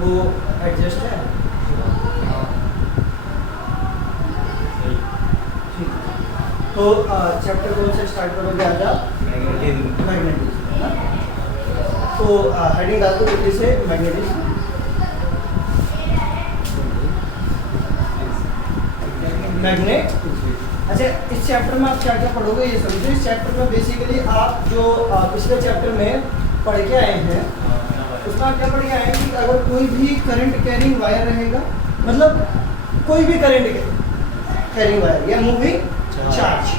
वो एडजस्ट है। तो चैप्टर कौन से स्टार्ट करोगे आज आप? मैग्नेटिज्म है ना। तो हेडिंग डाल दो जल्दी से, मैग्नेटिज्म। मैग्नेट। अच्छा, इस चैप्टर में आप क्या क्या पढ़ोगे ये समझो। इस चैप्टर में बेसिकली आप जो पिछले चैप्टर में पढ़ के आए हैं उसमें आप क्या पढ़ के आए हैं कि अगर कोई भी करंट कैरिंग वायर रहेगा, मतलब कोई भी करंट कैरिंग वायर या moving charge,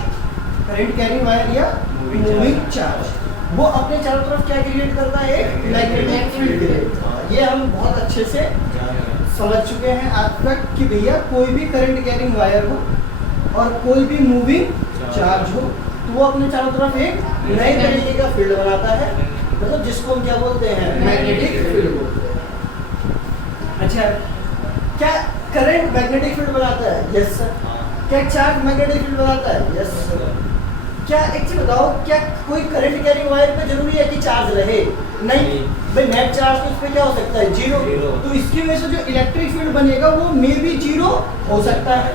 current carrying wire या मूविंग चार्ज, वो अपने चारों तरफ क्या क्रिएट करता है? एक मैग्नेटिक फील्ड क्रिएट करता है। ये हम बहुत अच्छे से समझ चुके हैं आज तक कि भैया कोई भी करंट कैरिंग वायर हो और कोई भी मूविंग चार्ज हो तो वो अपने चारों तरफ एक नए तरीके का फील्ड बनाता है, मतलब जिसको हम क्या बोलते हैं? मैग्नेटिक फील्ड बोलते हैं। अच्छा, क्या करंट मैग्नेटिक फील्ड बनाता है? Yes sir. क्या चार्ज मैग्नेटिक फील्ड बनाता है? Yes sir. क्या एक चीज बताओ, क्या कोई करंट कैरिंग वायर पे जरूरी है कि चार्ज रहे? नहीं भाई, नेट चार्ज तो इस पे क्या हो सकता है? जीरो। तो इसकी वजह से जो इलेक्ट्रिक फील्ड बनेगा वो मे भी जीरो हो सकता है,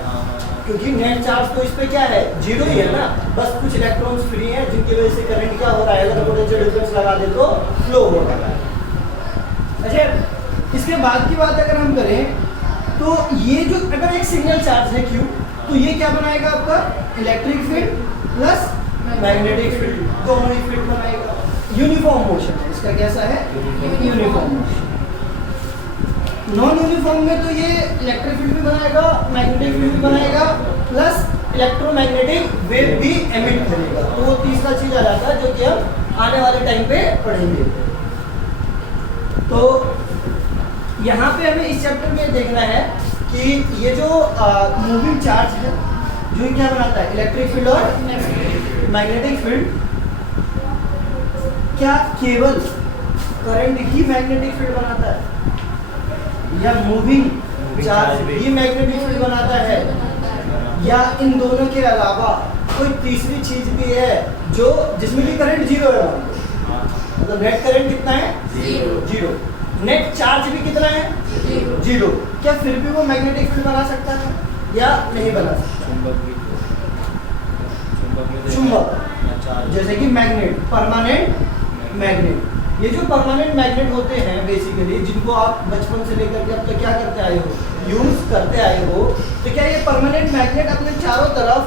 क्योंकि नेट चार्ज तो इस पे क्या है? जीरो ही है ना, बस कुछ इलेक्ट्रॉन्स फ्री हैं जिनकी वजह से करंट क्या हो रहा है? अगर पोटेंशियल डिफरेंस लगा दे तो फ्लो हो रहा है। अच्छा, इसके बाद की बात अगर हम करें तो ये जो अगर एक सिंगल चार्ज है Q, तो ये क्या बनाएगा आपका? Electric field plus magnetic field, दोनों ही फील्ड बनाएगा। यूनिफॉर्म मोशन है इसका। कैसा है? Uniform motion. नॉन यूनिफॉर्म में तो ये इलेक्ट्रिक फील्ड भी बनाएगा, मैग्नेटिक फील्ड भी बनाएगा, प्लस इलेक्ट्रोमैग्नेटिक वेव भी एमिट करेगा। तो वो तीसरा चीज आ जाता है जो कि हम आने वाले टाइम पे पढ़ेंगे। तो यहाँ पे हमें इस चैप्टर में देखना है कि ये जो मूविंग चार्ज है जो क्या बनाता है? इलेक्ट्रिक फील्ड और मैग्नेटिक फील्ड। क्या केवल करंट ही मैग्नेटिक फील्ड बनाता है या मूविंग चार्ज भी मैग्नेटिक फील्ड बनाता है, या इन दोनों के अलावा कोई तीसरी चीज भी है जो जिसमें भी करंट जीरो है? मतलब नेट करंट कितना है? जीरो। नेट चार्ज भी कितना है? जीरो। क्या फिर भी वो मैग्नेटिक फील्ड बना सकता है या नहीं बना सकता? चुंबक, जैसे कि मैग्नेट, परमानेंट मैग्नेट। ये जो परमानेंट मैग्नेट होते हैं बेसिकली, जिनको आप बचपन से लेकर के अब तक क्या करते आए हो? यूज करते आए हो। तो क्या ये परमानेंट मैग्नेट अपने चारों तरफ,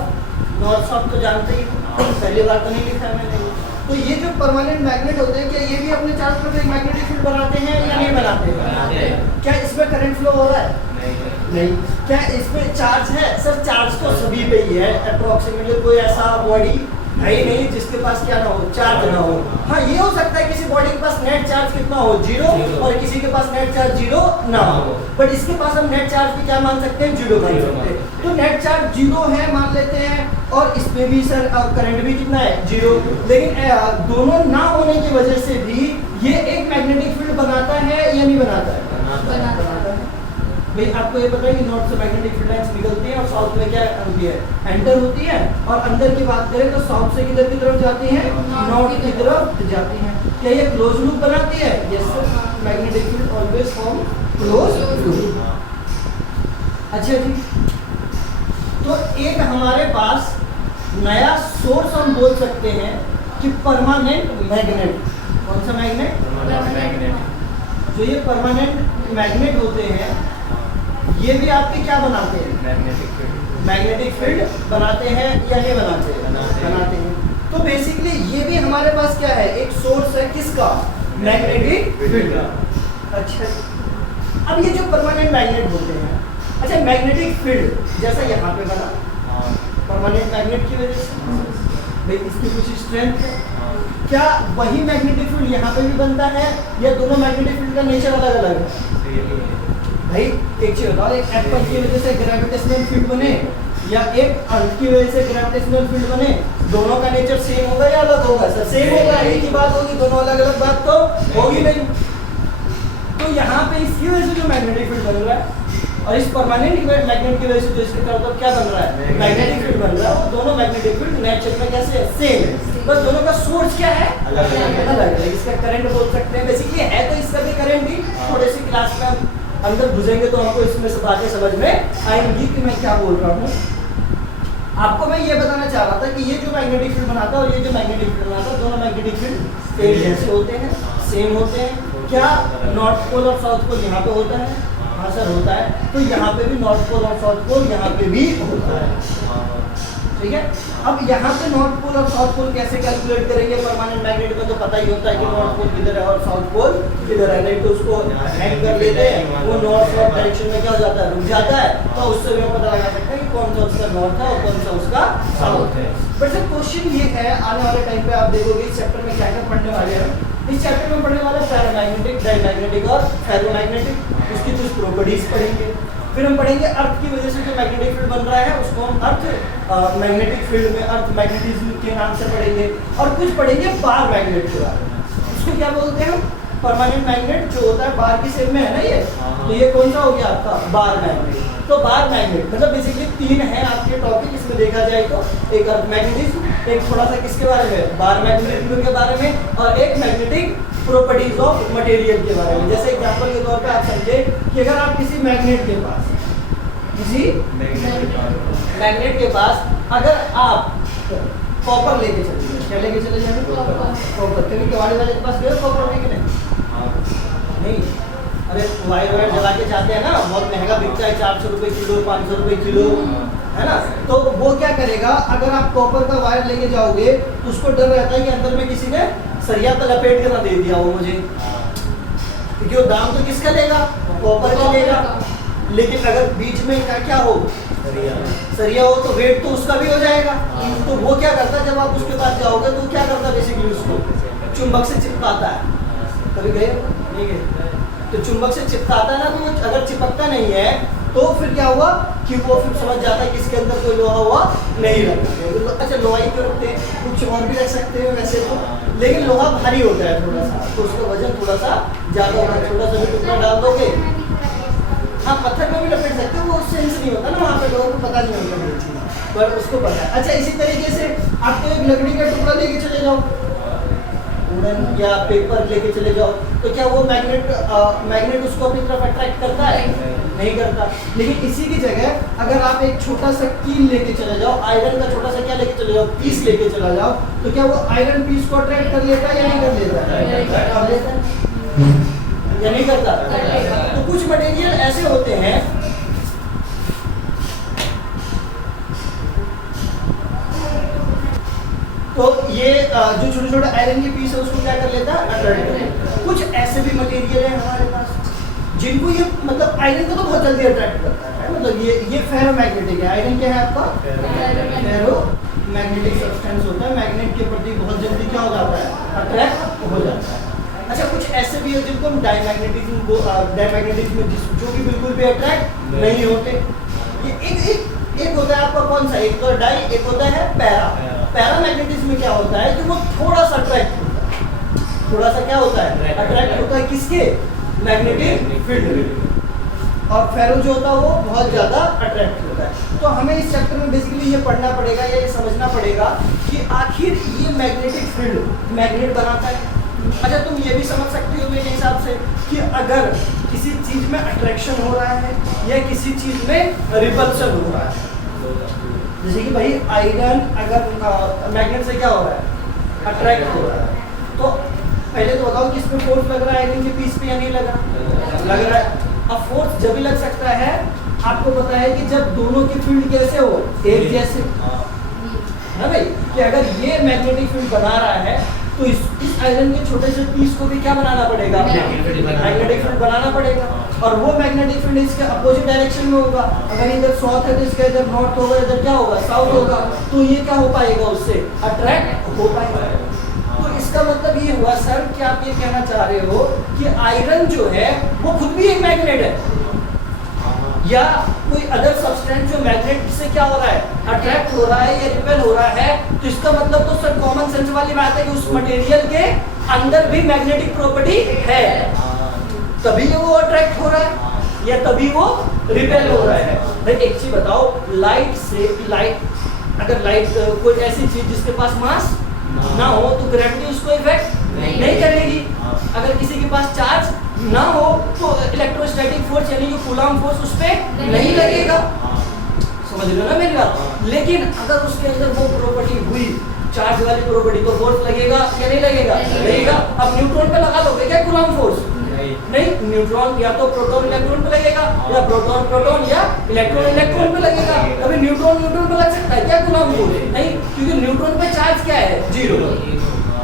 नॉर्थ साउथ तो जानते ही, पहली बार तो नहीं लिखा है मैंने। तो ये जो परमानेंट मैग्नेट होते हैं क्या ये भी अपने चारों तरफ एक मैग्नेटिक फील्ड बनाते हैं या नहीं बनाते हैं? क्या इसमें करंट फ्लो हो रहा है? नहीं। क्या इसमें चार्ज है? सर चार्ज तो सभी पे ही है अप्रोक्सीमेटली, कोई ऐसा बॉडी है ही नहीं जिसके पास क्या ना हो? चार्ज ना हो। हाँ, ये हो सकता है किसी बॉडी के पास नेट चार्ज कितना हो? जीरो, और किसी के पास नेट चार्ज जीरो ना हो, बट इसके पास हम नेट चार्ज भी क्या मान सकते हैं? जीरो मान सकते हैं। तो नेट चार्ज जीरो है मान लेते हैं, और इस पे भी सर करंट भी कितना है? जीरो। लेकिन दोनों ना होने की वजह से भी ये एक मैग्नेटिक फील्ड बनाता है या नहीं बनाता है? बनाता है। भाई आपको ये पता है कि नॉर्थ से मैग्नेटिक फील्ड लाइंस निकलती हैं और साउथ में क्या होती है? एंटर होती है। और अंदर की बात करें तो साउथ से किधर की तरफ जाती हैं? नॉर्थ की तरफ जाती हैं। क्या ये क्लोज लूप बनाती है? Yes sir, magnetic field always form close loop. अच्छा जी, तो एक हमारे पास नया सोर्स हम बोल सकते हैं कि परमानेंट मैग्नेट। कौन सा मैग्नेट? जो ये परमानेंट मैग्नेट होते हैं ये भी आपके क्या बनाते हैं? मैग्नेटिक फील्ड बनाते हैं या नहीं बनाते? बनाते हैं। तो बेसिकली ये भी हमारे पास क्या है? एक सोर्स है किसका? मैग्नेटिक फील्ड का। अच्छा, अब ये जो परमानेंट मैग्नेट होते हैं, अच्छा मैग्नेटिक फील्ड जैसा यहाँ पे बना परमानेंट मैग्नेट की वजह से, भाई इसकी कुछ स्ट्रेंथ है। क्या वही मैग्नेटिक फील्ड यहाँ पे भी बनता है या दोनों मैग्नेटिक फील्ड का नेचर अलग अलग है? भाई एक चीज बताओ, एक एप्पल की वजह से ग्रेविटेशनल फील्ड बने या एक अर्थ की वजह से ग्रेविटेशनल फील्ड बने, दोनों का नेचर सेम होगा या अलग होगा? सर सेम होगा, एक ही बात होगी, दोनों अलग अलग बात तो होगी नहीं। तो यहाँ पे इसकी वजह से जो मैग्नेटिक फील्ड बन रहा है और इस परमानेंट मैग्नेट की वजह से जो इसके तरफ क्या बन रहा है? मैग्नेटिक फील्ड बन रहा है। और दोनों मैग्नेटिक फील्ड नेचर में कैसे है? सेम है, बस दोनों का सोर्स क्या है? अलग अलग। इसका करंट बोल सकते हैं बेसिकली, है तो इसका भी करंट भी थोड़े सी क्लास में अंदर घुसेंगे तो हमको इसमें से बातें समझ में आएंगी कि मैं क्या बोल रहा हूँ। आपको मैं ये बताना चाह रहा था कि ये जो मैग्नेटिक फील्ड बनाता है और ये जो मैग्नेटिक फील्ड बनाता है, दोनों मैग्नेटिक फील्ड एक जैसे होते हैं, सेम होते हैं। क्या नॉर्थ पोल और साउथ पोल यहाँ पे होता है? हाँ सर होता है। तो यहाँ पे भी नॉर्थ पोल और साउथ पोल यहाँ पे भी होता है, ठीक है। अब यहाँ पे नॉर्थ पोल और साउथ पोल कैसे कैलकुलेट करेंगे? परमानेंट मैग्नेट में तो पता ही होता है कि नॉर्थ पोल किधर है और साउथ पोल किधर है, नहीं तो उसको हैंग कर लेते हैं, वो नॉर्थ साउथ डायरेक्शन में क्या हो जाता है, रुक जाता है। तो उससे भी हम पता लगा सकते हैं कि कौन सा उसका नॉर्थ है और कौन सा उसका साउथ है। बट सर क्वेश्चन ये है, आने वाले टाइम पे आप देखोगे इस चैप्टर में क्या क्या पढ़ने वाले हैं। इस चैप्टर में पढ़ने वाला पैरामैग्नेटिक, डायमैग्नेटिक और फेरोमैग्नेटिक, उसकी कुछ प्रॉपर्टीज पढ़ेंगे। फिर हम पढ़ेंगे अर्थ की वजह से जो मैग्नेटिक फील्ड बन रहा है उसको हम अर्थ मैग्नेटिक फील्ड में अर्थ मैग्नेटिज्म के नाम से पढ़ेंगे। और कुछ पढ़ेंगे बार मैग्नेट के बारे में। उसको क्या बोलते हैं हम? परमानेंट मैग्नेट जो होता है बार की शेप में है ना ये, तो ये कौन सा हो गया आपका? Bar magnet. तो बार मैग्नेट मतलब बेसिकली तीन है आपके टॉपिक इसमें देखा जाए तो, एक अर्थ मैग्नेटिज्म, एक थोड़ा सा किसके बारे में, बार मैग्नेटिज्म के बारे में, और एक मैग्नेटिक प्रॉपर्टीज ऑफ मटेरियल के बारे में। जैसे एग्जांपल के तौर पे आप समझे कि अगर आप किसी मैग्नेट के पास, किसी मैग्नेट के पास अगर आप कॉपर लेके चले जाए, क्या लेके चले जाएंगे? कॉपर। कभी कबाड़ी वाले के पास गए कॉपर लेके? नहीं। अरे वायर जला के जाते हैं ना, बहुत महंगा बिकता है, 400 रुपये किलो, 500 रुपये किलो, है ना। तो वो क्या करेगा, अगर आप कॉपर का वायर लेके जाओगे तो उसको डर रहता है कि अंदर में किसी ने सरिया पे लपेट के ना दे दिया वो मुझे, क्योंकि वो दाम तो किसका लेगा? कॉपर का लेगा। लेकिन अगर बीच में क्या हो, सरिया हो, तो वेट तो उसका भी हो जाएगा। तो वो क्या करता है, जब आप उसके पास जाओगे तो क्या करता है, बेसिकली उसको चुंबक से चिपकाता है। कभी गए? नहीं गए? तो चुंबक से चिपकाता है ना, तो वो अगर चिपकता नहीं है तो फिर क्या हुआ कि वो फिर समझ जाता है कि इसके अंदर कोई लोहा हुआ नहीं रखा। अच्छा लोहा ही क्यों रखते हैं, कुछ और भी रख सकते हैं वैसे तो, लेकिन लोहा भारी होता है थोड़ा सा, तो उसका वजन थोड़ा सा ज़्यादा होगा। छोटा सा भी टुकड़ा डाल दोगे, हाँ पत्थर में भी लपेट सकते हो, वो सेंस नहीं होता ना, वहाँ पे लोगों को पता नहीं होता ये चीज़, पर उसको पता है। अच्छा इसी तरीके से आपको एक लकड़ी का टुकड़ा लेके चले जाओ, वुडन या पेपर लेके चले जाओ, तो क्या वो मैग्नेट उसको अपनी तरफ अट्रैक्ट करता है? नहीं करता। लेकिन इसी की जगह अगर आप एक छोटा सा कील लेके चले जाओ, आयरन का छोटा सा क्या लेके चले जाओ, पीस लेके चला जाओ, तो क्या वो आयरन पीस को अट्रैक्ट कर लेता है या नहीं कर लेता? कर लेता है या नहीं करता? तो कुछ मटेरियल ऐसे होते हैं तो ये जो छोटे छोटे आयरन के पीस है उसको क्या कर लेता है? अट्रैक्ट कर लेता है। कुछ ऐसे भी मटेरियल है हमारे पास जिनको ये मतलब आयरन को तो बहुत जल्दी अट्रैक्ट करता है, मतलब ये फेरोमैग्नेटिक है। आयरन क्या है आपका? फेरोमैग्नेटिक सब्सटेंस होता है, मैग्नेट के प्रति बहुत जल्दी क्या हो जाता है? अट्रैक्ट हो जाता है। अच्छा कुछ ऐसे भी है जिनको हम डायमैग्नेटिज्म जो कि बिल्कुल भी अट्रैक्ट नहीं होते। ये एक होता है आपका कौन सा, एक तो डाई, एक होता है पैरा। पैरामैग्नेटिज्म में क्या होता है कि वो थोड़ा सा अट्रैक्ट होता है, थोड़ा सा क्या होता है? अट्रैक्ट होता है किसके? Magnetic field. और फेरो जो होता है वो बहुत ज़्यादा अट्रैक्ट होता है। तो हमें इस चैप्टर में बेसिकली ये पढ़ना पड़ेगा या ये समझना पड़ेगा कि आखिर ये मैग्नेटिक फील्ड मैग्नेट बनाता है। अच्छा तुम ये भी समझ सकते हो मेरे हिसाब से कि अगर किसी चीज़ में अट्रैक्शन हो रहा है या किसी चीज़ में रिपल्शन हो रहा है, जैसे कि भाई आयरन अगर मैग्नेट से क्या हो रहा है? अट्रैक्ट हो रहा है, तो पहले तो बताओ कि इसमें फोर्स लग रहा है आयरन के पीस पे या नहीं लग रहा? लग रहा है। अब फोर्स जब भी लग सकता है, आपको पता है कि जब दोनों की फील्ड कैसे हो? एक जैसे, है भाई। कि अगर ये मैग्नेटिक फील्ड बना रहा है तो इस आयरन के छोटे से पीस को भी क्या बनाना पड़ेगा? मैग्नेटिक फील्ड बनाना पड़ेगा। और वो मैग्नेटिक फील्ड इसके अपोजिट डायरेक्शन में होगा। अगर इधर साउथ है तो इसका इधर नॉर्थ होगा, इधर क्या होगा? साउथ होगा। तो ये क्या हो पाएगा? उससे अट्रैक्ट हो पाएगा। तो इसका मतलब ये हुआ सर कि आप ये कहना चाह रहे हो कि आयरन जो है वो खुद भी एक मैग्नेट है, या कोई अदर सब्सटेंस जो मैग्नेट से क्या हो रहा है? अट्रैक्ट हो रहा है या रिपेल हो रहा है। तो इसका मतलब तो सर कॉमन सेंस वाली बात है कि उस मटेरियल के अंदर भी मैग्नेटिक प्रॉपर्टी है, तभी वो अट्रैक्ट हो रहा है या तभी वो रिपेल हो रहा है। भाई एक चीज बताओ, अगर लाइट कोई ऐसी चीज जिसके पास मास ना हो तो ग्रेविटी उसको इफेक्ट नहीं करेगी। अगर किसी के पास चार्ज ना हो तो इलेक्ट्रोस्टैटिक फोर्स यानी जो कूलम्ब फोर्स उस पर नहीं लगेगा। समझ रहे हो ना मेरी बात। लेकिन अगर उसके अंदर वो प्रॉपर्टी हुई चार्ज वाली प्रॉपर्टी, तो फोर्स लगेगा या नहीं लगेगा? लगेगा। अब न्यूट्रॉन पे लगा दोगे क्या कूलम्ब फोर्स? नहीं, न्यूट्रॉन या तो प्रोटॉन इलेक्ट्रॉन पे लगेगा, या प्रोटॉन प्रोटॉन या इलेक्ट्रॉन इलेक्ट्रॉन पे लगेगा। अभी न्यूट्रॉन न्यूट्रॉन पे लग सकता है क्या कूलम्ब फोर्स? नहीं, क्योंकि न्यूट्रॉन पे चार्ज क्या है? जीरो।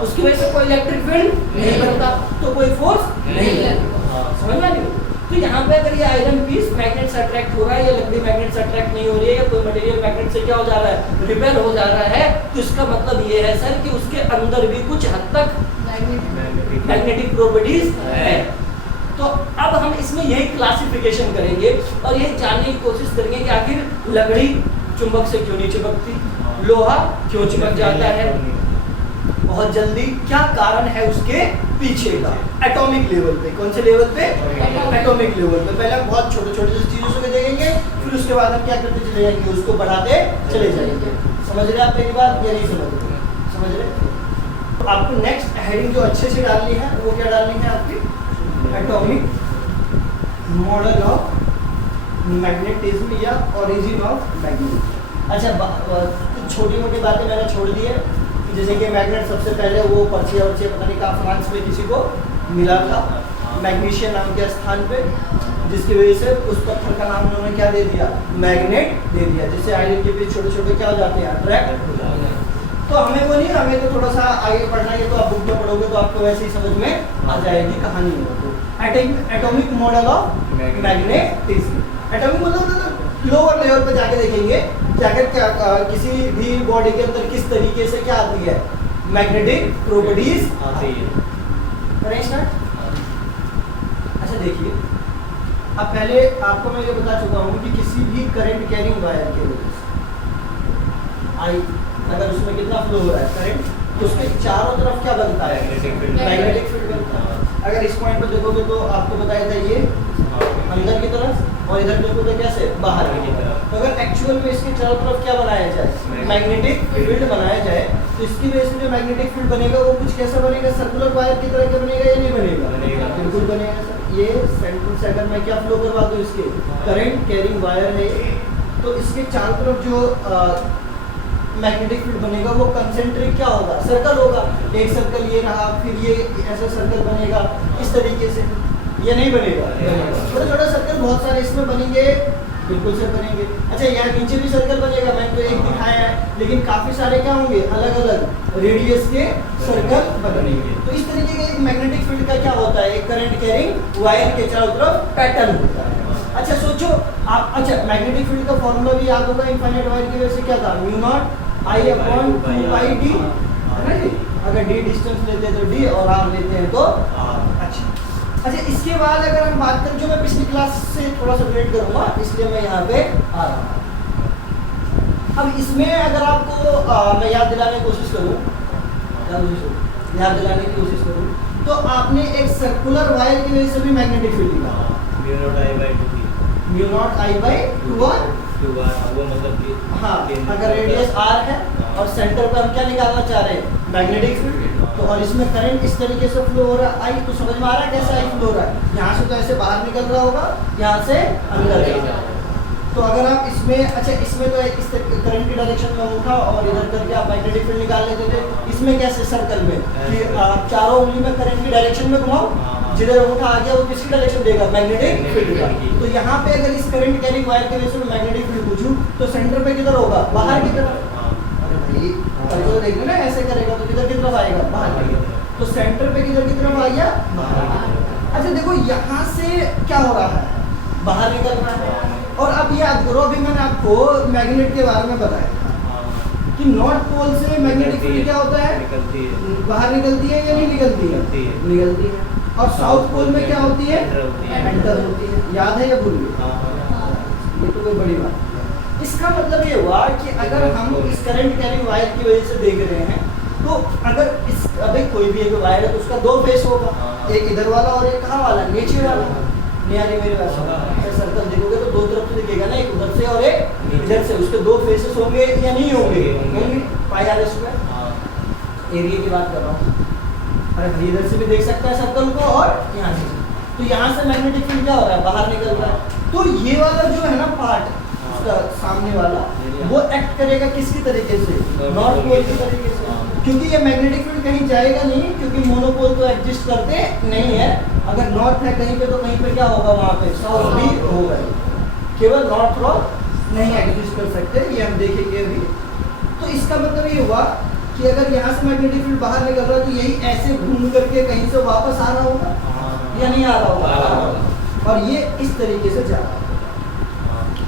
उसकी वजह से कोई इलेक्ट्रिक फील्ड नहीं बनता, तो कोई फोर्स नहीं लगेगा। समझ में नहीं? तो यहाँ पे अगर ये आयरन पीस मैग्नेट से अट्रैक्ट हो रहा है या लकड़ी मैग्नेट से अट्रैक्ट नहीं हो रही है, या कोई मटेरियल मैग्नेट से क्या हो जा रहा है? रिपेल हो जा रहा है, तो इसका मतलब ये है सर कि उसके अंदर भी कुछ हद तक मैग्नेटिक प्रॉपर्टीज है। तो अब हम इसमें यही क्लासिफिकेशन करेंगे और यही जानने की कोशिश करेंगे कि आखिर लकड़ी चुंबक से क्यों नहीं चिपकती, लोहा क्यों चिपक जाता है बहुत जल्दी, क्या कारण है उसके पीछे का। एटॉमिक लेवल पे, कौन से लेवल पे? एटॉमिक लेवल पे। पहले हम बहुत छोटे छोटे चीजों से देखेंगे, फिर उसके बाद हम क्या करते चले जाएंगे, उसको बढ़ाते चले जाएंगे। समझ रहे आप मेरी बात या नहीं समझ रहे? समझ रहे? तो आपको नेक्स्ट हेडिंग जो अच्छे से डालनी है वो क्या डालनी है आपकी? एटॉमिक मॉडल ऑफ मैग्नेटिज्म या ओरिजिन ऑफ मैग्नेट। अच्छा, कुछ छोटी मोटी बातें मैंने छोड़ दी है, जैसे कि मैग्नेट सबसे पहले वो पर्चिया पता नहीं कहाँ फ्रांस में किसी को मिला था मैग्नीशिया नाम के स्थान पे, जिसकी वजह से उस पत्थर का नाम उन्होंने क्या दे दिया? मैग्नेट दे दिया, जिससे आयरन के बीच छोटे छोटे क्या हो जाते हैं? अट्रैक्ट हो जाते हैं। तो हमें वो नहीं, हमें तो थोड़ा सा आगे पढ़ना है, तो आप बुक में पढ़ोगे तो आपको वैसे ही समझ में आ जाएगी कहानी। Atomic model of magnetism. Atomic मतलब लोअर लेवल पे जाके देखेंगे जाकर क्या किसी भी बॉडी के अंदर किस तरीके से क्या आती है? मैग्नेटिक प्रॉपर्टीज आती है। करें स्टार्ट? अच्छा देखिए, अब पहले आपको मैं ये बता चुका हूँ कि किसी भी करंट कैरिंग वायर के वजह से अगर उसमें कितना फ्लो हो रहा है करंट, तो उसके चारों तरफ क्या बनता है? मैग्नेटिक फील्ड बनता है। अगर इस पॉइंट पर देखोगे तो आपको बताया था ये अंदर की तरफ, और इधर देखो तो कैसे? बाहर की तरफ। तो अगर एक्चुअल में इसके चारों तरफ क्या बनाया जाए? मैग्नेटिक फील्ड बनाया जाए, तो इसकी वजह से जो मैग्नेटिक फील्ड बनेगा वो कुछ कैसा बनेगा? सर्कुलर वायर की तरह का बनेगा या नहीं बनेगा? बिल्कुल बनेगा सर। ये सेंटर से अगर मैं क्या फ्लो करवा दूँ, इसके करंट कैरिंग वायर है, तो इसके चारों तरफ जो मैग्नेटिक फील्ड बनेगा वो कंसेंट्रिक क्या होगा? सर्कल होगा। एक सर्कल ये रहा, फिर ये ऐसा सर्कल बनेगा इस तरीके से, ये नहीं बनेगा? छोटे छोटे सर्कल बहुत सारे इसमें बनेंगे, बिल्कुल से बनेंगे। अच्छा, यहाँ नीचे भी सर्कल बनेगा, मैंने तो एक दिखाया है, लेकिन काफी सारे क्या होंगे? अलग अलग रेडियस के सर्कल बनेंगे। तो इस तरीके का एक मैग्नेटिक फील्ड का क्या होता है? एक करंट कैरिंग वायर के चारों तरफ पैटर्न होता है। अच्छा सोचो आप, अच्छा मैग्नेटिक फील्ड का फॉर्मूला भी याद होगा, इनफाइनाइट वायर की वजह से क्या था? Mu not I upon 2πd, है ना जी? अगर d डिस्टेंस लेते हैं तो d और r लेते हैं तो r। अच्छा, इसके बाद अगर हम बात करें, जो मैं पिछली क्लास से थोड़ा सा रिलेट करूंगा इसलिए मैं यहाँ पे आ रहा हूँ। अब इसमें अगर आपको मैं याद दिलाने की कोशिश करूँ, तो आपने एक सर्कुलर वायर की वजह से भी मैग्नेटिक फील्ड निकाला, mu not I by 2r। वो मतलब कि हाँ, अगर रेडियस r है और सेंटर पर हम क्या निकालना चाह रहे हैं? Magnetic field. तो और इसमें करंट इस तरीके से फ्लो हो रहा है, आई तो समझ में आ रहा है कैसे आई फ्लो हो रहा है? यहाँ से तो ऐसे बाहर निकल रहा होगा, यहाँ से अंदर। तो अगर आप इसमें, अच्छा इसमें तो इस करंट की डायरेक्शन में उठा और इधर करके आप मैग्नेटिक फील्ड निकाल लेते थे। इसमें कैसे? सर्कल में कि चारों उंगली में करंट की डायरेक्शन में घुमाओ, जिधर अंगूठा आ गया वो किसकी डायरेक्शन देगा? मैग्नेटिक फील्ड का। तो यहाँ पे अगर इस करंट कैरिंग वायर की वजह से मैग्नेटिक फील्ड पूछूं तो सेंटर पे किधर होगा? बाहर की तरफ। अरे भाई तो देख लो ना, ऐसे करेगा तो किधर की तरफ आएगा? बाहर की तरफ। तो सेंटर पे किधर की तरफ आ गया? बाहर। अच्छा देखो यहाँ से क्या हो रहा है? बाहर निकल रहा है। और अब याद करो, अभी मैंने आपको मैग्नेट के बारे में बताया था कि नॉर्थ पोल से मैग्नेटिक फील्ड क्या होता है? बाहर निकलती है या नहीं निकलती है? निकलती है। और साउथ पोल में क्या होती है? एंटर होती है। याद है या भूल गए? ये तो कोई बड़ी बात नहीं। इसका मतलब ये हुआ कि अगर हम इस करंट कैरिंग वायर की वजह से देख रहे हैं, तो अगर इस अभी कोई भी एक वायर है तो उसका दो फेस होगा, एक इधर वाला और एक कहाँ वाला? नीचे वाला। नहीं आ रही मेरे पास? सर्कल देखोगे तो दो तरफ से दिखेगा ना, एक उधर से और एक इधर से। उसके दो फेसेस होंगे या नहीं होंगे? होंगे। पाई आर स्क्वायर एरिया की बात कर रहा हूँ। अरे भाई इधर से भी देख सकता है सर्कल को और यहाँ से। तो यहाँ से मैग्नेटिक फील्ड क्या हो रहा है, बाहर निकल रहा है। तो ये वाला जो है ना पार्ट, उसका सामने वाला, वो एक्ट करेगा किसकी तरीके से, नॉर्थ पोल की तरीके से, क्योंकि ये मैग्नेटिक फील्ड कहीं जाएगा नहीं, क्योंकि मोनोपोल तो एग्जिस्ट करते नहीं है। अगर नॉर्थ है कहीं पे तो कहीं पे क्या होगा, वहाँ पे साउथ भी होगा, केवल नॉर्थ और नहीं एग्जिस्ट कर सकते, ये हम देखेंगे अभी। तो इसका मतलब ये हुआ कि अगर यहाँ से मैग्नेटिक फील्ड बाहर निकल रहा है तो यही ऐसे घूम करके कहीं से वापस आ रहा होगा या नहीं आ रहा होगा, और ये इस तरीके से जा रहा होगा।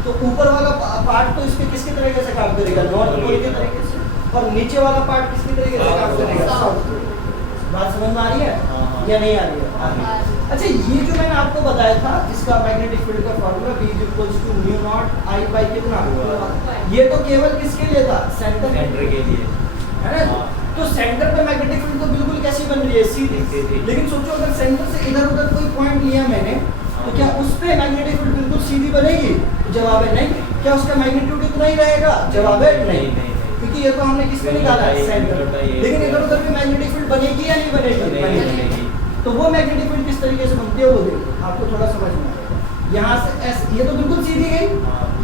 तो ऊपर वाला पार्ट तो इसके किसके तरीके से काम करेगा, नॉर्थ पोल के तरीके से, और नीचे वाला पार्ट किसके तरीके से काम करेगा, साउथ पोल। बात समझ में आ रही है या नहीं आ रही है? अच्छा, ये जो मैंने आपको बताया था इसका मैग्नेटिक फील्ड का फॉर्मूला B = μ0 I बाई कितना, ये तो केवल किसके लिए था, सेंटर के लिए है ना। तो सेंटर पे मैग्नेटिक फील्ड तो बिल्कुल कैसी बन रही है, सीधी। लेकिन सोचो अगर सेंटर से इधर उधर कोई पॉइंट लिया मैंने, तो क्या उस पे मैग्नेटिक फील्ड बिल्कुल सीधी बनेगी, जवाब है नहीं। क्या उसका मैग्नीट्यूड इतना ही रहेगा, जवाब है नहीं, क्योंकि ये तो हमने किस पे निकाला है, सेंटर। लेकिन इधर उधर भी मैग्नेटिक फील्ड बनेगी या नहीं बनेगी, तो वो मैग्नेटिक फील्ड किस तरीके से बनती है वो देखो, आपको थोड़ा समझ में आएगा। यहाँ से ऐसे, ये तो बिल्कुल सीधी गई,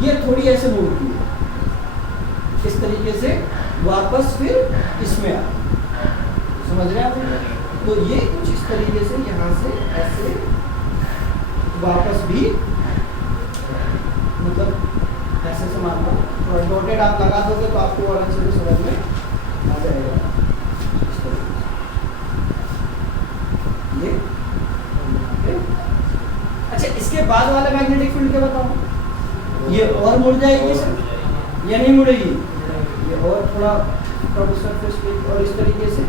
ये थोड़ी ऐसे मुड़ती है इस तरीके से, वापस फिर इसमें आ, समझ रहे हैं आप। तो ये कुछ इस तरीके से यहाँ से ऐसे वापस भी, मतलब ऐसे से मान लो, और डॉटेड आप लगा दोगे तो आपको और अच्छे से समझ में आ जाएगा। ये अच्छा, इसके बाद वाला मैग्नेटिक फील्ड क्या बताओ, ये और मुड़ जाएगी सर या नहीं मुड़ेगी, ये और थोड़ा सरफेस पे और इस तरीके से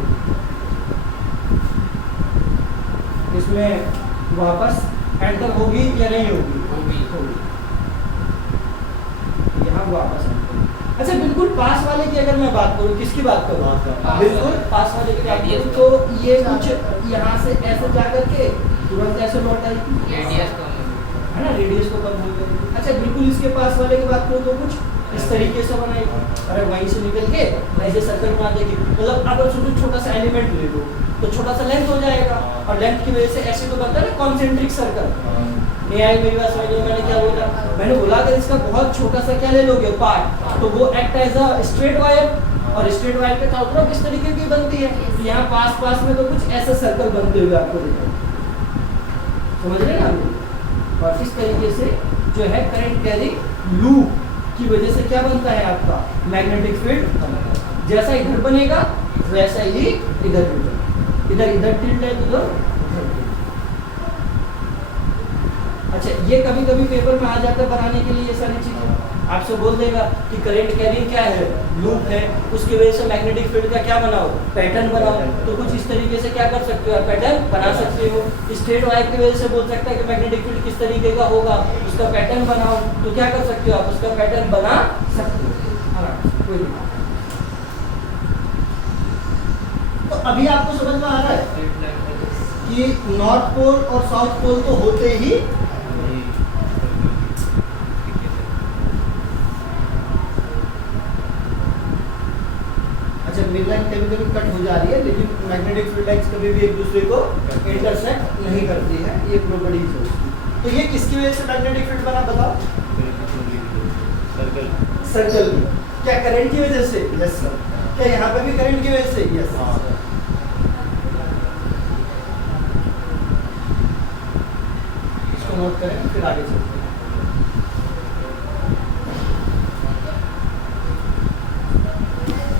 इसमें वापस एंटर होगी या नहीं होगी, यहाँ वापस एंटर। अच्छा, बिल्कुल पास वाले की अगर मैं बात करूँ, किसकी बात करूँ, बिल्कुल पास वाले की बात करूँ, तो ये कुछ यहाँ से ऐसे जा करके तुरंत ऐसे लौट आएगी, है ना, रेडियस को कम हो जाएगी। अच्छा, बिल्कुल इसके पास वाले की बात करूँ तो कुछ इस तरीके से बनाएगी, अरे वहीं से निकल के ऐसे सर्कल बना देगी। मतलब अगर सोचो छोटा सा एलिमेंट ले लो तो छोटा सा लेंथ हो जाएगा, और लेंथ की वजह से ऐसे तो बनता है ना कॉन्सेंट्रिक सर्कल। नहीं आई मेरी बात समझ लो, मैंने क्या बोला, मैंने बोला अगर इसका बहुत छोटा सा क्या ले लोगे पार्ट, तो वो act as a straight wire, और स्ट्रेट वायर के चारों तरफ किस तरीके की बनती है, तो यहाँ पास पास में तो कुछ ऐसे सर्कल बनते हुए आपको दिखेगा, समझ रहे ना। और इस तरीके से जो है करंट कैरिंग लूप की वजह से क्या बनता है आपका मैग्नेटिक फील्ड, जैसा इधर बनेगा वैसा ही इधर भी बनेगा, इधर इधर टिल्ट है तो इधर। अच्छा, ये कभी कभी पेपर में आ जाता है बनाने के लिए, ये सारी चीजें आपसे बोल देगा कि करंट कैरिंग क्या है, लूप है, उसकी वजह से मैग्नेटिक फील्ड का क्या बनाओ, पैटर्न बनाओ। तो कुछ इस तरीके से क्या कर सकते हो आप, पैटर्न बना सकते हो। स्ट्रेट वायर की वजह से बोल सकता है कि मैग्नेटिक फील्ड किस तरीके का होगा, उसका पैटर्न बनाओ। तो क्या कर सकते हो आप, उसका पैटर्न बना सकते हो। हाँ, कोई नहीं। तो अभी आपको समझ में आ रहा है कि नॉर्थ पोल और साउथ पोल तो होते ही, मिड लाइन कभी कभी कट हो जा रही है, लेकिन मैग्नेटिक फील्ड लाइंस कभी भी एक दूसरे को इंटरसेक्ट नहीं करती है, ये प्रॉपर्टीज है उसकी। तो ये किसकी वजह से मैग्नेटिक फील्ड बना, बताओ, सर्कल की। क्या करंट की वजह से, यस सर। क्या यहाँ पे भी करंट की वजह से, यस सर। इसको नोट करें फिर आगे चलते हैं।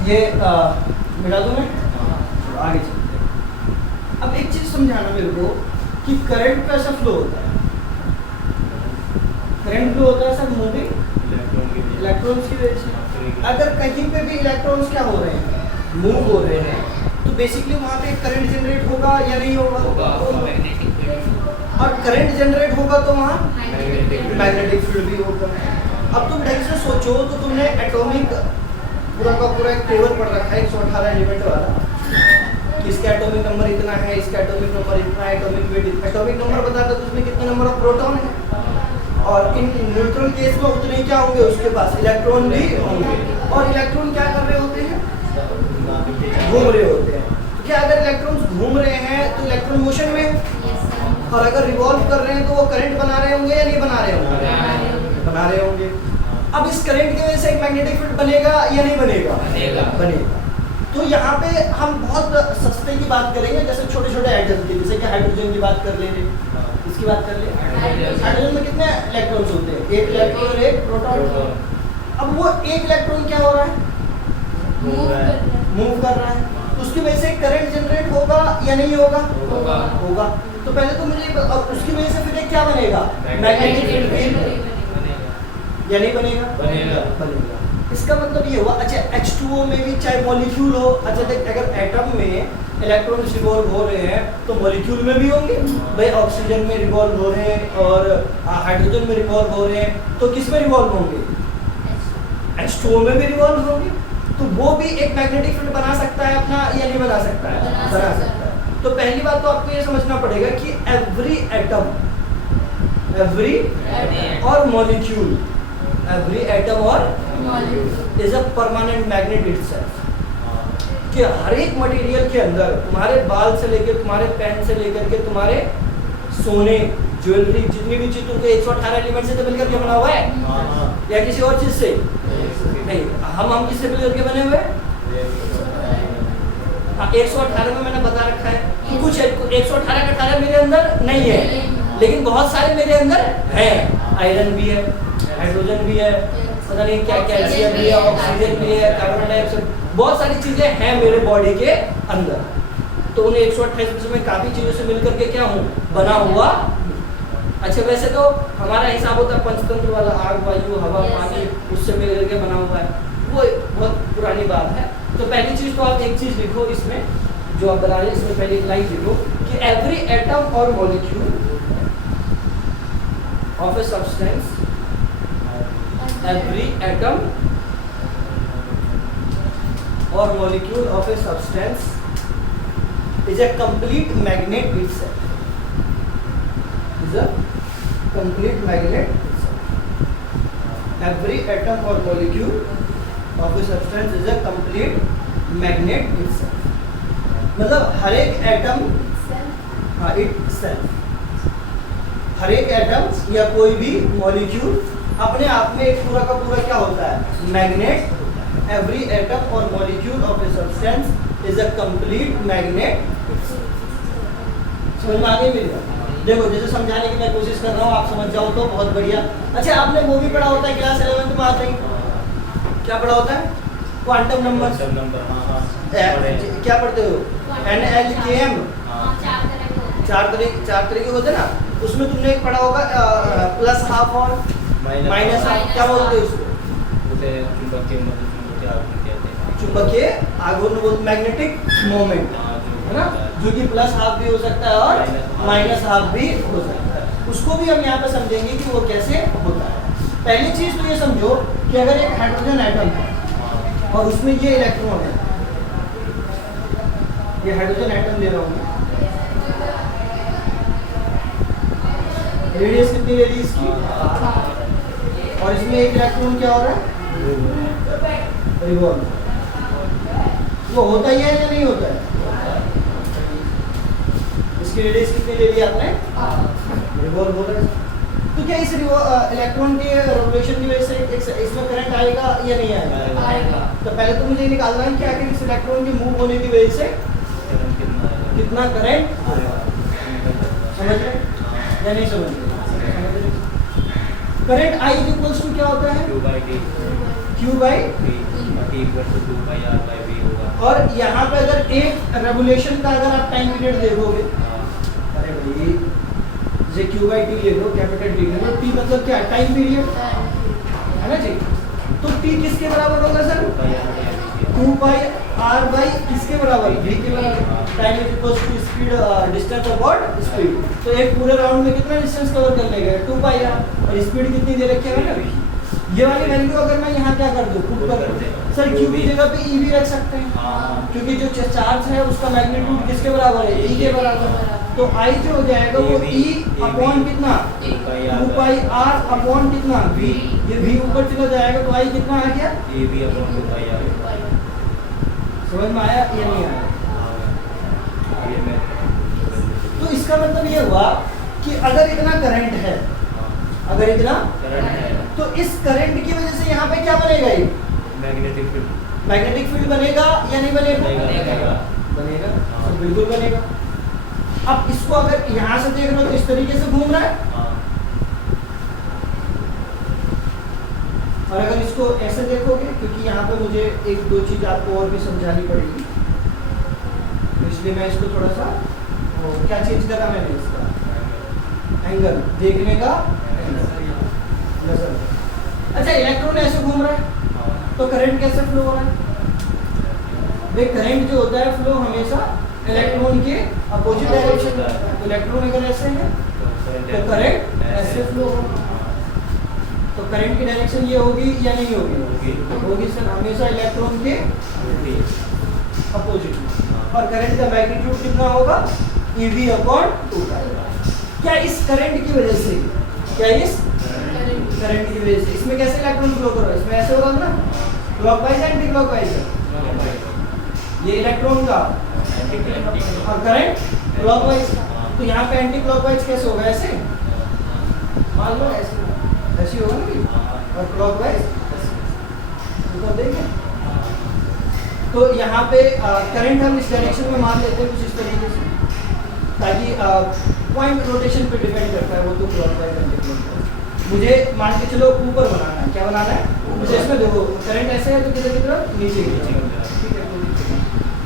ये मिला दो मैं, आगे चलते हैं। अब एक चीज समझाना मेरे को कि करंट कैसा फ्लो होता है। करंट फ्लो होता है सर मूविंग इलेक्ट्रॉन्स की वजह से। अगर कहीं पे भी इलेक्ट्रॉन्स क्या हो रहे हैं, मूव हो रहे हैं, तो बेसिकली वहाँ पे करंट जनरेट होगा या नहीं होगा, और करंट जनरेट होगा तो वहाँ मैग्नेटिक फील्ड भी होगा। अब तुम ढंग से सोचो तो तुमने एटॉमिक पूरा का पूरा एक टेबल पढ़ रखा है 118 एलिमेंट वाला, कि इसका एटॉमिक नंबर इतना है, इसका एटॉमिक नंबर इतना है, एटॉमिक वेट, एटॉमिक नंबर बताता है तो उसमें कितने नंबर ऑफ प्रोटॉन है, और इन न्यूट्रल केस में उतने क्या होंगे उसके पास, इलेक्ट्रॉन भी होंगे। और इलेक्ट्रॉन क्या कर रहे होते हैं, घूम रहे होते हैं। तो क्या अगर इलेक्ट्रॉन्स घूम रहे हैं तो इलेक्ट्रॉन मोशन में है, और अगर रिवॉल्व कर रहे हैं तो वो करंट बना रहे होंगे या नहीं बना रहे होंगे? बना रहे होंगे। अब इस करंट की वजह से एक मैग्नेटिक फील्ड बनेगा या नहीं बनेगा? बनेगा। तो यहाँ पे हम बहुत सस्ते की बात करेंगे, जैसे छोटे छोटे एटम की, जैसे कि हाइड्रोजन की बात कर लेंगे, इसकी बात कर ले। हाइड्रोजन में कितने इलेक्ट्रॉन्स होते हैं? एक इलेक्ट्रॉन और एक प्रोटॉन। अब वो एक इलेक्ट्रॉन क्या हो रहा है? मूव कर रहा है। तो उसकी वजह से करंट जनरेट होगा या नहीं होगा? होगा। तो पहले तो मुझे उसकी वजह से फिर क्या बनेगा? मैग्नेटिक फील्ड या नहीं बनेगा? बनेगा। इसका मतलब ये हुआ। अच्छा, H2O में भी चाहे मॉलिक्यूल हो, अच्छा देख, अगर एटम में इलेक्ट्रॉन्स रिवॉल्व हो रहे हैं तो मॉलिक्यूल में भी होंगे भाई। ऑक्सीजन में रिवॉल्व हो रहे हैं और हाइड्रोजन में रिवॉल्व हो रहे हैं, तो किस में रिवॉल्व होंगे? H2O में भी रिवॉल्व होंगे। तो वो भी एक मैग्नेटिक फील्ड बना सकता है अपना या नहीं बना सकता है? बना सकता है। तो पहली बात तो आपको ये समझना पड़ेगा कि एवरी एटम, एवरी और मॉलिक्यूल, एवरी एटम और is a permanent magnet itself. कि हर एक मटेरियल के अंदर, तुम्हारे बाल से लेकर, तुम्हारे पेन से लेकर के, तुम्हारे सोने, ज्वेलरी, जितनी भी चीज तुमको 118 एलिमेंट से तो मिलकर के बना हुआ है या किसी और चीज से? नहीं। हम किससे मिलकर के बने हुए हैं? हाँ, 118 में मैंने बता रखा है कि कुछ 118 का 18 मेरे अंदर नहीं है, लेकिन बहुत सारे मेरे अंदर है। आयरन भी है, हाइड्रोजन भी है, पता नहीं क्या, कैल्शियम भी है, ऑक्सीजन भी है, कार्बन डाइऑक्साइड, बहुत सारी चीजें हैं मेरे बॉडी के अंदर। तो उन्हें 128 में काफी चीजों से मिलकर के क्या हूँ? बना हुआ। अच्छा, वैसे तो हमारा हिसाब होता है पंचतंत्र वाला, आग, वायु, हवा, पानी, उससे मिलकर के बना हुआ है। वो बहुत पुरानी बात है। तो पहली चीज तो आप एक चीज लिखो इसमें, जो आप बना रहे हैं इसमें पहले एक लाइन लिखो कि एवरी एटम और molecule of a substance, every atom or molecule of a substance is a complete magnet itself. Is a complete magnet itself. Every atom or molecule of a substance is a complete magnet itself. मतलब हर एक atom, हाँ, itself, हर एक atom या कोई भी molecule अपने आप में एक पूरा का पूरा क्या होता है? मैग्नेट। एवरी एटम और molecule of a substance is a complete magnet. समझ में आ गई मेरी बात? देखो, जैसे समझाने की मैं कोशिश कर रहा हूँ, आप समझ जाओ तो बहुत बढ़िया। अच्छा, आपने वो भी पढ़ा होता है क्लास 11 में आते ही, क्या पढ़ा होता है? Quantum number. क्या पढ़ते हो? NLKM, चार तरह के होते हैं ना। उसमें तुमने एक पढ़ा होगा प्लस हाफ और माइनस हाफ। क्या बोलते हैं उसको? चुंबकीय आघूर्ण, मैग्नेटिक मोमेंट, है ना, जो कि प्लस हाफ भी हो सकता है और माइनस हाफ भी हो सकता है। उसको भी हम यहाँ पे समझेंगे कि वो कैसे होता है। पहली चीज तो ये समझो कि अगर एक हाइड्रोजन एटम है और उसमें ये इलेक्ट्रॉन है, ये हाइड्रोजन एटम ले रहा हूँ, रेडियस कितनी ले ली इसकी, और इसमें एक इलेक्ट्रॉन क्या हो रहा है? रिवॉल्व। वो होता ही है या नहीं होता है? इसकी रेडियस कितनी ले ली आपने? रिवॉल्व हो रहा है। तो क्या इस इलेक्ट्रॉन के रेवोल्यूशन की वजह से इसमें करंट आएगा या नहीं आएगा? तो पहले तो मुझे निकालना है कि आखिर इस इलेक्ट्रॉन के मूव होने की वजह से कितना करंट आएगा। समझ रहे या नहीं समझ रहे? करंट I इक्वल्स टू क्या होता है? Q by और यहाँ पे अगर एक रेवोल्यूशन का अगर आप टाइम पीरियड देखोगे, अरे भाई जैसे Q by T ले लो, कैपिटल T ले लो, T मतलब क्या? टाइम पीरियड, है ना जी। तो T किसके बराबर होगा सर? 2 पाई R by किसके बराबर? V के बराबर। Time is equals to speed, distance upon speed. तो एक पूरे राउंड में कितना डिस्टेंस कवर कर लेगा? 2 पाई R। और स्पीड कितनी दे रखी है ना? ये वाली वैल्यू अगर मैं यहाँ क्या कर दूँ, पुट कर दूँ, सर Q की जगह पे E भी रख सकते हैं, क्योंकि जो चार्ज है उसका मैग्नीट्यूड किसके बराबर है? E के बराबर। तो I जो हो जाएगा वो E अपॉन कितना? 2 पाई R अपॉन कितना? V। ये V ऊपर चला जाएगा तो I कितना आ गया? AB अपॉन 2 पाई R। समझ में आया या नहीं आया? तो इसका मतलब ये हुआ कि अगर इतना करंट है, अगर इतना करंट है, तो इस करंट की वजह से यहाँ पे क्या बनेगा? ये मैग्नेटिक फील्ड मैग्नेटिक फील्ड बनेगा या नहीं बनेगा? बनेगा। बनेगा, हाँ। तो बिल्कुल बनेगा। अब इसको अगर यहाँ से देख लो तो इस तरीके से घूम रहा है, हाँ, और अगर इसको ऐसे देखोगे, क्योंकि यहाँ पे मुझे एक दो चीज आपको और भी समझानी पड़ेगी, तो इसलिए मैं इसको थोड़ा सा क्या चेंज करा मैंने, इसका एंगल देखने का नजर। अच्छा, इलेक्ट्रॉन ऐसे घूम रहा है हाँ, तो करंट कैसे फ्लो हो रहा है? भाई करंट जो होता है फ्लो हमेशा इलेक्ट्रॉन के अपोजिट डायरेक्शन में होता है। तो इलेक्ट्रॉन अगर ऐसे है तो करंट ऐसे फ्लो होगा। तो करंट की डायरेक्शन ये होगी या नहीं होगी? होगी सर, हमेशा इलेक्ट्रॉन के अपोजिट में। और करंट का मैग्नीट्यूड कितना होगा? EV/2 का। क्या इस करंट की वजह से, क्या इस करंट की वजह से इसमें कैसे इलेक्ट्रॉन फ्लो कर रहा है? इसमें ऐसे हो रहा है ना, क्लॉकवाइज एंटी क्लॉकवाइज है ये इलेक्ट्रॉन का, और करंट क्लॉकवाइज। तो यहाँ पे एंटी क्लॉकवाइज कैसे होगा? ऐसे मान लो, ऐसे ऐसे होगा ना भाई, और क्लॉकवाइज ऊपर देखें। तो यहाँ पे करंट हम इस डायरेक्शन में मान लेते हैं कुछ इस तरीके से, ताकि पॉइंट रोटेशन पे डिपेंड करता है वो, तो क्लॉकवाइज एंटी क्लॉकवाइज। मुझे मान के चलो ऊपर बनाना है, क्या बनाना है? मुझे इसमें देखो करंट ऐसे है तो किधर की तरफ? नीचे की तरफ, ठीक है।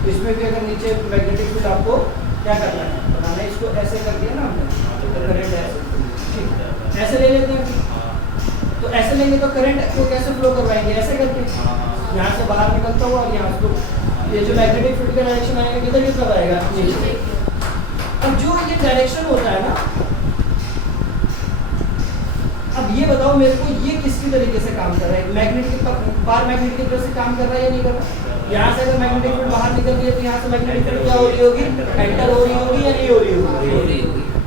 तो इसमें भी अगर नीचे मैग्नेटिक फील्ड आपको क्या करना है? बनाना है। इसको ऐसे कर दिया ना हमने, तो करंट ऐसे, ठीक है, ऐसे ले लेते हैं। तो ऐसे लेंगे तो करंट को कैसे फ्लो करवाएंगे? ऐसे करके यहाँ से बाहर निकलता हुआ, और यहाँ से ये जो मैग्नेटिक फील्ड का डायरेक्शन आएगा किधर की तरफ आएगा? नीचे। अब जो ये डायरेक्शन होता है ना, अब ये बताओ मेरे को, ये किसकी तरीके से काम कर रहा है? मैग्नेट की बार मैग्नेट की तरफ से काम कर रहा है या नहीं कर रहा? यहाँ से अगर मैग्नेटिक फील्ड बाहर निकल गई तो यहाँ से मैग्नेटिक फील्ड क्या हो रही होगी? एंटर हो रही होगी या नहीं हो रही होगी?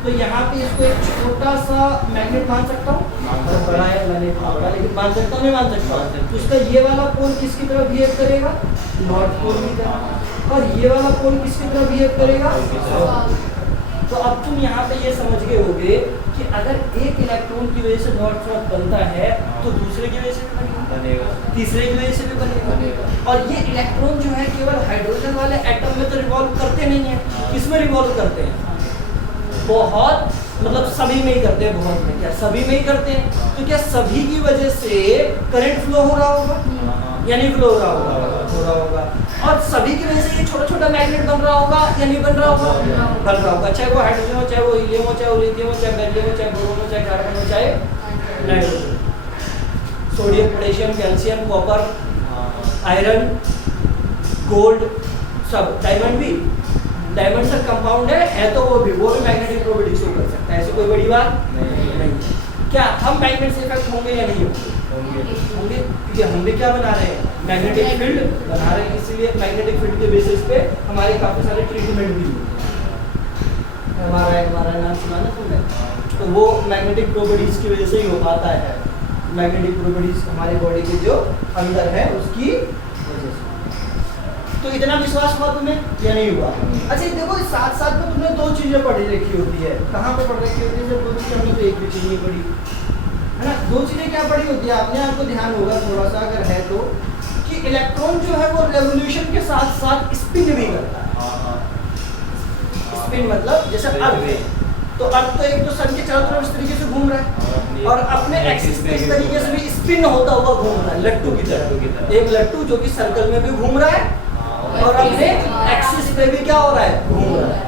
तो यहाँ पे इसको एक छोटा सा मैग्नेट मान सकता हूँ, बड़ा है मैंने बोला, लेकिन मान सकता हूँ नहीं मान सकता? तो उसका ये वाला पोल किसकी तरफ बिहेव करेगा? नॉर्थ पोल की तरफ। और ये वाला पोल किसकी तरफ बिहेव करेगा? साउथ। तो अब तुम यहाँ पे ये समझ गए होगे कि अगर एक इलेक्ट्रॉन की वजह से नॉर्थ साउथ बनता है तो दूसरे की वजह से भी बनेगा, तीसरे की वजह से भी बनेगा। और ये इलेक्ट्रॉन जो है केवल हाइड्रोजन वाले एटम में तो रिवॉल्व करते नहीं है, किसमें रिवॉल्व करते हैं? बहुत, मतलब सभी में ही करते हैं। बहुत में क्या? सभी में ही करते हैं। तो क्या सभी की वजह से करंट फ्लो हो रहा होगा या नहीं फ्लो हो रहा होगा? हो रहा होगा। और सभी की वजह से ये छोटा छोटा मैग्नेट बन रहा होगा या नहीं बन रहा होगा? बन रहा होगा। चाहे वो हाइड्रोजन हो, चाहे वो हीलियम हो, चाहे वो लिथियम हो, चाहे बेरिलियम हो, चाहे बोरोन हो, चाहे कार्बन हो, चाहे nitrogen, sodium, potassium, calcium, copper, iron, gold, सब। डायमंड भी, डायमंड सर कंपाउंड है तो वो भी मैग्नेटिक प्रॉपर्टी शो कर सकता है। ऐसी कोई बड़ी बात नहीं। क्या हम मैग्नेट से इफेक्ट होंगे या नहीं होंगे? क्योंकि हम भी क्या बना रहे हैं? मैग्नेटिक फील्ड बना रहे हैं। इसीलिए मैग्नेटिक फील्ड के बेसिस पे हमारे काफी सारे ट्रीटमेंट भी हमारा नाम सुना ना तुमने? तो वो मैग्नेटिक प्रॉपर्टीज की वजह से ही हो पाता है। मैग्नेटिक प्रॉपर्टीज हमारी बॉडी के जो अंदर है उसकी वजह से। तो इतना विश्वास हुआ तुम्हें या नहीं हुआ? अच्छा देखो, इस साथ साथ में तुमने दो चीजें पढ़ी रखी होती है। कहाँ पे पढ़ रखी होती है? जब दोनों की हमने तो एक भी चीज नहीं पढ़ी है ना। दो चीजें क्या पढ़ी होती है आपने? आपको ध्यान होगा थोड़ा सा अगर है तो, कि इलेक्ट्रॉन जो है वो रेवोल्यूशन के साथ साथ स्पिन भी करता है। स्पिन मतलब जैसे अर्थ, तो अर्थ तो एक तो सन के चारों तरफ इस तरीके से घूम रहा है और अपने एक्सिस पे इस तरीके से भी स्पिन होता हुआ घूम रहा है, लट्टू की तरह। एक लट्टू जो कि सर्कल में भी घूम रहा है और अपने एक्सिस पे भी क्या हो रहा है? घूम रहा है।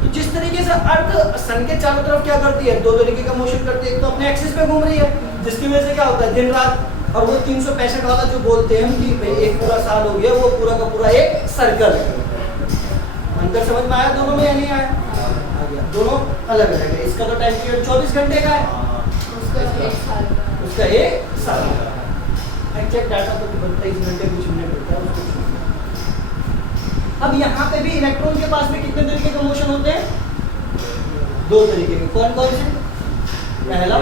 तो जिस तरीके से अर्थ सन के चारों तरफ क्या करती है? दो तरीके का मोशन करती है। एक तो अपने एक्सिस पे घूम रही है, जिसकी वजह से क्या होता है? दिन रात। और वो 365 वाला जो बोलते हैं हम कि एक पूरा साल हो गया, वो पूरा का पूरा एक सर्कल है। अंतर समझ में आया दोनों में या नहीं आया? आ गया। दोनों अलग अलग है। इसका तो टाइम पीरियड 24 घंटे का है, उसका 1 साल का है। एग्जैक्ट डाटा तो 23 घंटे कुछ मिनट होता है उसको। अब यहाँ पे भी इलेक्ट्रॉन के पास में कितने तरीके के मोशन होते हैं? 2 तरीके के। कौन कौन से? पहला,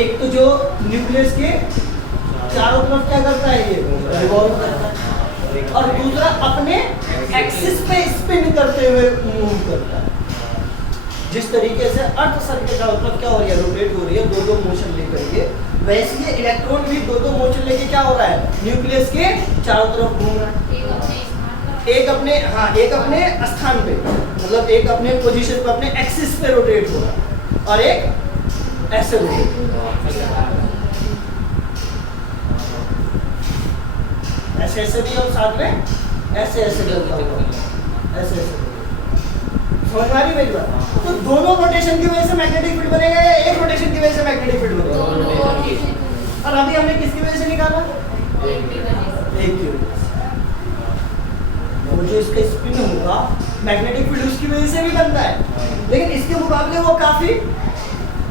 एक तो जो न्यूक्लियस के चारों तरफ क्या करता है? ये रिवॉल्व करता है। और दूसरा अपने एक्सिस पे स्पिन करते हुए मूव करता है। जिस तरीके से अर्थ सन के चारों तरफ क्या हो रही है, रोटेट हो रही है, दो मोशन लेकर के, वैसे ये इलेक्ट्रॉन भी दो मोशन लेके क्या हो रहा है, न्यूक्लियस के चारों तरफ घूम रहा है। एक अपने स्थान पे, मतलब एक अपने पोजीशन पे, अपने एक्सिस पे रोटेट हो रहा है, और एक ऐसे रोटेट हो रहा है, ऐसे भी, और साथ में ऐसे चलता हुआ, ऐसे समझ में आ रही मेरी बात? तो दोनों रोटेशन की वजह से मैग्नेटिक फील्ड बनेगा या एक रोटेशन की वजह से मैग्नेटिक फील्ड बनेगा? और अभी हमने किसकी वजह से निकाला? एक की वजह से। वो जो इसका स्पिन होगा, मैग्नेटिक फील्ड उसकी वजह से भी बनता है, लेकिन इसके मुकाबले वो काफी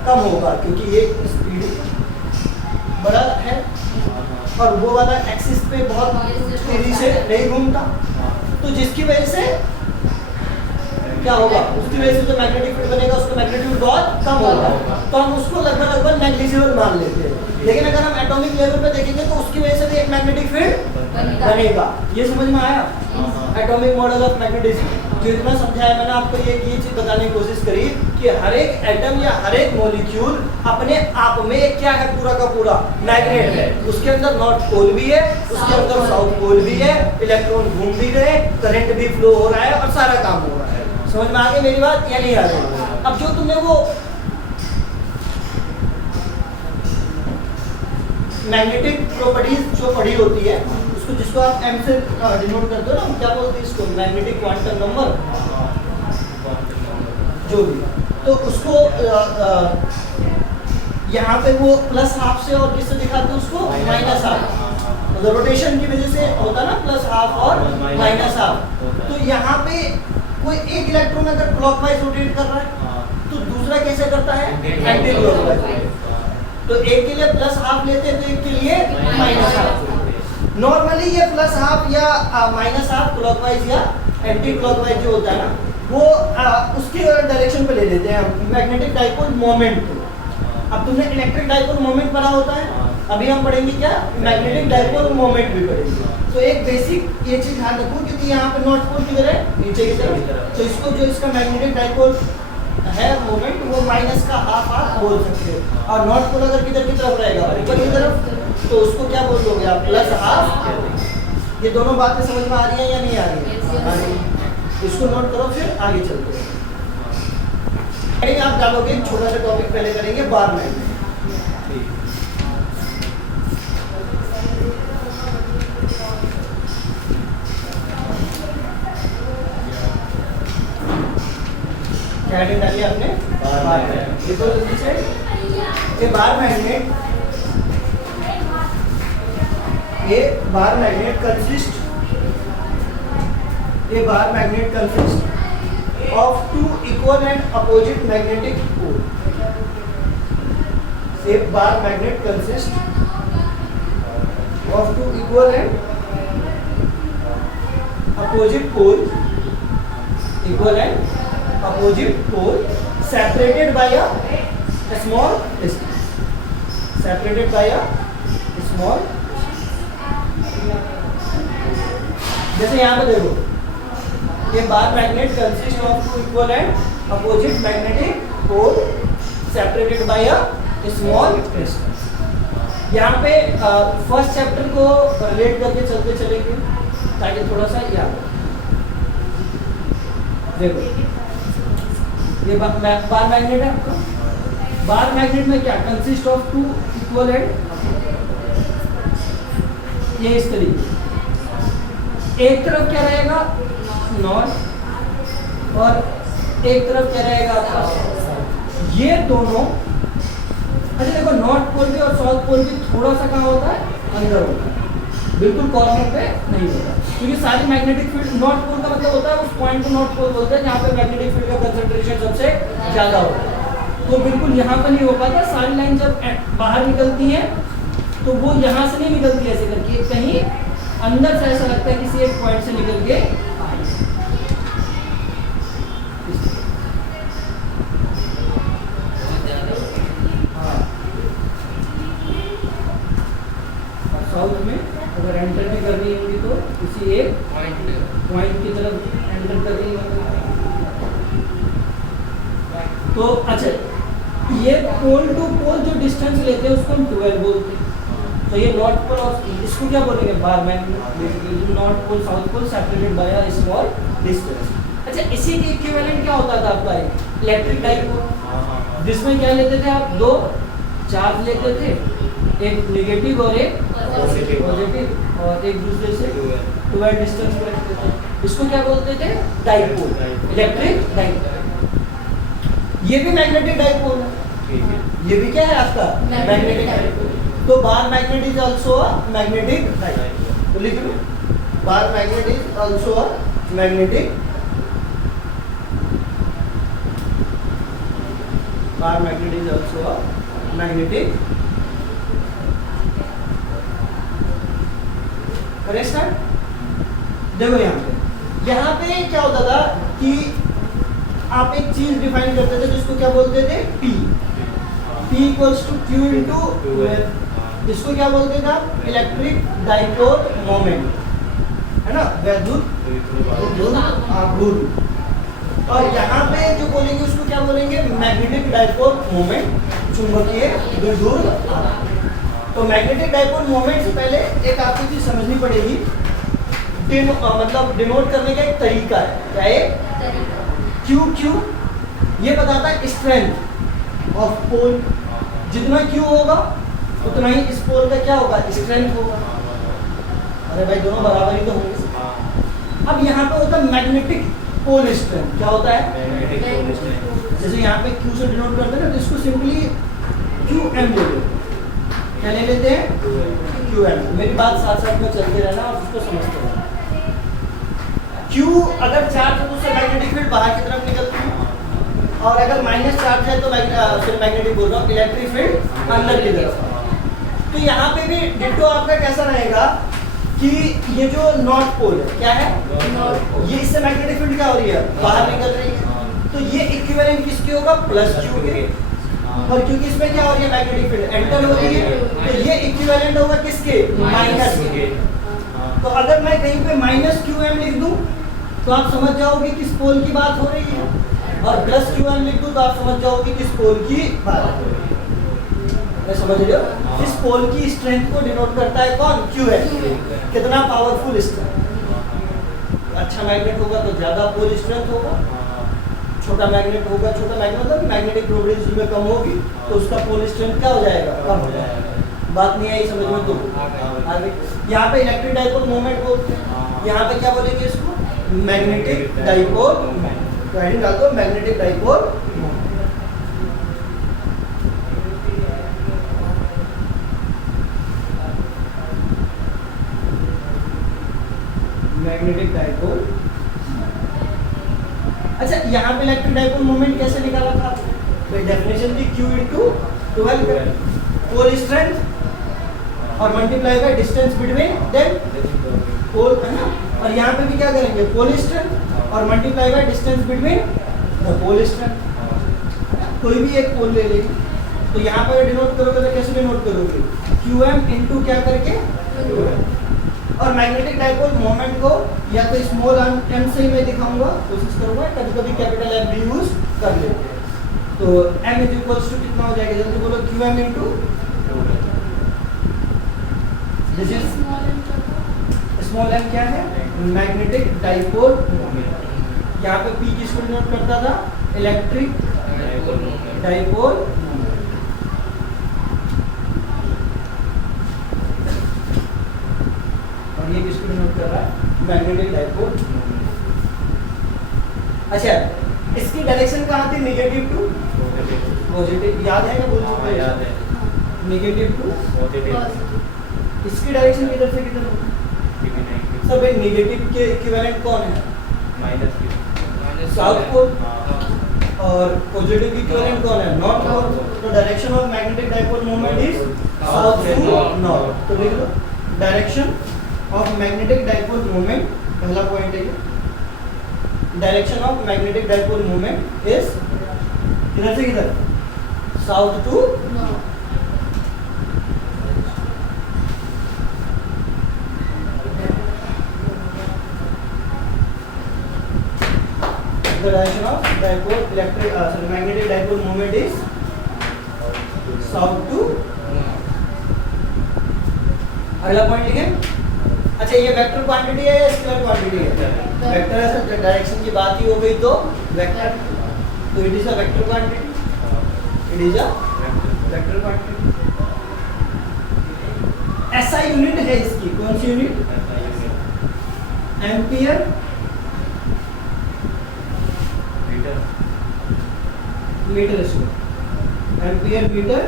कम होगा, क्योंकि ये स्पीड बड़ा है और वो वाला एक्सिस पे बहुत तेजी से नहीं घूमता, तो जिसकी वजह से क्या होगा, उसकी वजह से जो मैग्नेटिक फील्ड बनेगा उसका मैग्नीट्यूड बहुत कम होगा, तो हम उसको लगभग नेग्लिजिबल मान लेते हैं। लेकिन अगर हम एटॉमिक लेवल पे देखेंगे तो उसकी वजह से भी एक मैग्नेटिक फील्ड बनेगा। ये समझ में आया? एटॉमिक मॉडल ऑफ मैग्नेटिज्म जितना समझाया मैंने आपको, ये चीज बताने की कोशिश करी कि हर एक एटम या हर एक मॉलिक्यूल अपने आप में क्या है, पूरा का पूरा मैग्नेट है। उसके अंदर नॉर्थ पोल भी है, उसके अंदर साउथ पोल भी है, इलेक्ट्रॉन घूम भी रहे, करंट भी फ्लो हो रहा है और सारा काम हो रहा है। समझ में आ गई मेरी बात या नहीं आ रही? अब जो तुमने वो मैग्नेटिक प्रॉपर्टीज जो पढ़ी होती है, उसको जिसको आप एम से डिनोट करते हो ना, क्या बोलते हैं इसको, मैग्नेटिक क्वांटम नंबर जो भी, तो उसको यहाँ पे वो प्लस हाफ से और किससे दिखाते हैं उसको, माइनस हाफ, मतलब रोटेशन की वजह से होता ना प्लस हाफ और माइनस हाफ। तो यहाँ पे कोई एक इलेक्ट्रॉन अगर क्लॉकवाइज रोटेट कर रहा है तो दूसरा कैसे करता है, एंटी क्लॉकवाइज। तो एक के लिए प्लस हाफ लेते हैं तो एक के लिए माइनस हाफ। नॉर्मली ये प्लस हाफ या माइनस हाफ क्लॉकवाइज या एंटी क्लॉकवाइज जो होता है ना, वो उसके डायरेक्शन पे ले लेते हैं मैग्नेटिक डाइपोल मोमेंट को। अब तुमने इलेक्ट्रिक डाइपोल मोमेंट पढ़ा होता है, अभी हम पढ़ेंगे क्या, मैग्नेटिक डाइपोल मोमेंट भी पढ़ेंगे। तो एक बेसिक ये चीज ध्यान रखो, क्योंकि यहाँ पे नॉर्थ पोल किधर है, नीचे की तरफ, तो इसको जो इसका मैग्नेटिक डाइपोल है मोमेंट, वो माइनस का हाफ आप बोल सकते हो। और नॉर्थ पोल अगर किधर की तरफ रहेगा, ऊपर की तरफ, तो उसको क्या बोल दोगे आप, प्लस हाफ। ये दोनों बातें समझ में आ रही है या नहीं आ रही है? इसको नोट करो, फिर आगे चलते हैं। आप डालोगे, छोटा सा टॉपिक पहले करेंगे, बार मैग्नेट। क्या हेडिंग डाली आपने, बार मैग्नेट। देखो जल्दी से, ये बार मैग्नेट, ये bar magnet consist of two equal and opposite magnetic pole. A bar magnet consists of two equal and opposite pole, separated by a small distance. जैसे यहाँ पे देखो, ये bar magnet consist of two equal and opposite magnetic pole separated by a small distance. यहाँ पे first chapter को relate करके चलते चलेंगे ताकि थोड़ा सा याद हो। देखो ये बार मैग्नेट है आपका, बार मैग्नेट में क्या consist of two equal and, ये इस तरीके, एक तरफ क्या रहेगा नॉर्थ और एक तरफ क्या रहेगा आपका, ये दोनों, अच्छा देखो नॉर्थ पोल भी और साउथ पोल भी थोड़ा सा कहाँ होता है, अंदर होता है, बिल्कुल कॉर्नर पे नहीं होता, क्योंकि सारी मैग्नेटिक फील्ड, नॉर्थ पोल का मतलब होता है उस पॉइंट को नॉर्थ पोल बोलते हैं जहाँ पे मैग्नेटिक फील्ड का कंसंट्रेशन सबसे ज्यादा होता है। तो बिल्कुल यहाँ पर नहीं हो पाता, सारी लाइन जब बाहर निकलती है तो वो यहाँ से नहीं निकलती ऐसे करके, कहीं अंदर से ऐसा लगता है किसी एक पॉइंट से निकल के साउथ में अगर एंटर भी करनी होगी तो किसी एक पॉइंट की तरफ एंटर करनी होगी। ये पोल टू पोल जो डिस्टेंस लेते हैं उसको हम 12 बोलते हैं। तो ये नॉर्थ पोल और इसको क्या बोलेंगे, bar magnet. North pole south pole separated by a small distance. अच्छा, इसी के इक्विवेलेंट क्या होता था आपका इलेक्ट्रिक डाइपोल, जिसमें क्या लेते थे आप, दो चार्ज लेते थे, एक नेगेटिव और एक पॉजिटिव, और एक दूसरे से 12 डिस्टेंस पर रखते थे। इसको क्या बोलते थे, डाइपोल, इलेक्ट्रिक डाइपोल। ये भी मैग्नेटिक डाइपोल है, ये भी क्या है आपका मैग्नेटिक डाइपोल। तो bar magnet is also a magnetic dipole. तो लिख लो, bar magnet is also a magnetic, bar magnet is also a magnetic. Correct start. देखो यहाँ पे क्या होता था कि आप एक चीज डिफाइन करते थे जिसको क्या बोलते थे, P equals to Q into, इसको क्या बोलते थे आप, इलेक्ट्रिक डाइपोल मोमेंट, है ना, वैद्युत आघूर्ण। और यहाँ पे जो बोलेंगे उसको क्या बोलेंगे, मैग्नेटिक डाइपोल मोमेंट, चुंबकीय द्विध्रुव आघूर्ण। तो मैग्नेटिक डाइपोल मोमेंट से पहले एक आपको चीज समझनी पड़ेगी, मतलब डिनोट करने का एक तरीका है, क्या है, क्यू ये बताता है स्ट्रेंथ ऑफ पोल। जितना क्यू होगा उतना ही इस पोल का क्या होगा, स्ट्रेंथ होगा। अरे भाई दोनों बराबर ही तो होंगे। अब यहाँ पे होता है मैग्नेटिक पोल स्ट्रेंथ, क्या होता है, जैसे यहाँ पे क्यू से डिनोट करते हैं ना, तो इसको सिंपली QM ले लेते हैं। क्या ले लेते हैं, QM। मेरी बात साथ साथ में चलते रहना और उसको समझते रहना। Q अगर चार्ज है तो उससे मैग्नेटिक फील्ड बाहर की तरफ निकलती है, और अगर माइनस चार्ज है तो मैग्नेटिक बोल रहा हूँ, इलेक्ट्रिक फील्ड अंदर की तरफ। तो यहाँ पे भी डिट्टो आपका कैसा रहेगा कि ये जो नॉर्थ पोल है, क्या है, ये इससे मैग्नेटिक फील्ड क्या हो रही है, बाहर निकल रही है। तो ये इक्विवेलेंट किसके होगा, प्लस Q के। और क्योंकि इसमें क्या हो रही है, मैग्नेटिक फील्ड एंटर हो रही है, तो ये इक्विवेलेंट होगा किसके, माइनस के। तो अगर मैं कहीं पे माइनस QM लिख दूं तो आप समझ जाओगे किस पोल की बात हो रही है, और प्लस QM लिख दूं तो आप समझ जाओगे किस पोल की बात हो रही है। समझ रहे हो, इस पोल की स्ट्रेंथ को डिनोट करता है कौन, QM, कितना पावरफुल स्ट्रेंथ। अच्छा मैग्नेट होगा तो ज्यादा पोल स्ट्रेंथ होगा, छोटा मैग्नेट होगा, छोटा मैग्नेट मतलब मैग्नेटिक प्रोपर्टीज उसमें कम होगी, तो उसका पोल स्ट्रेंथ क्या हो जाएगा, कम हो जाएगा। बात नहीं आई समझ में, तो आगे यहाँ पे इलेक्ट्रिक डाइपोल मोमेंट बोलते हैं, यहाँ पे क्या बोलेंगे इसको, मैग्नेटिक डाइपोल। तो हेडिंग डाल दो, मैग्नेटिक डाइपोल। Magnetic dipole. अच्छा, यहाँ पे इलेक्ट्रिक डाइपोल मोमेंट कैसे निकाला था, तो डेफिनेशन थी Q इंटू 12 पोल स्ट्रेंथ और multiply by distance between them pole, है ना। और यहाँ पे भी क्या करेंगे, पोल स्ट्रेंथ और multiply by distance between the pole strength. कोई भी एक पोल ले लेंगे, तो यहाँ पर डिनोट करोगे तो कैसे डिनोट करोगे, QM इंटू क्या करके, और मैग्नेटिक डाइपोल मोमेंट को या तो स्मॉल m से ही मैं दिखाऊंगा, कोशिश करूंगा, कभी कभी कैपिटल M भी यूज कर लेते हैं। तो m इज इक्वल्स टू कितना हो जाएगा, जल्दी बोलो, QM into this is small m क्या है, मैग्नेटिक डाइपोल मोमेंट। यहाँ पे P किसको डिनोट करता था, इलेक्ट्रिक डाइपोल। और ये किसको डिनोट कर रहा है, मैग्नेटिक डाइपोल। अच्छा, इसकी डायरेक्शन कहाँ थी, नेगेटिव टू पॉजिटिव, याद है क्या, बोल चुके हैं, याद है, नेगेटिव टू पॉजिटिव। इसकी डायरेक्शन किधर से किधर होगी, सब नेगेटिव के इक्विवेलेंट कौन है, माइनस साउथ पोल, और पॉजिटिव की इक्विवेलेंट कौन है, नॉर्थ पोल। तो direction of magnetic dipole moment is south to north. तो लिख लो, direction of magnetic dipole moment, पहला पॉइंट है, direction of magnetic dipole moment is किधर से किधर, south to north. The direction of dipole electric magnetic dipole moment is south to. अगला पॉइंट लिखें। अच्छा, ये वेक्टर क्वांटिटी है या स्केलर क्वांटिटी है? वेक्टर है सर, डायरेक्शन की बात ही हो गई तो वेक्टर, तो it is a vector quantity, it is a vector quantity. ऐसा यूनिट है इसकी, कौन सी unit? Ampere metre square, ampere metre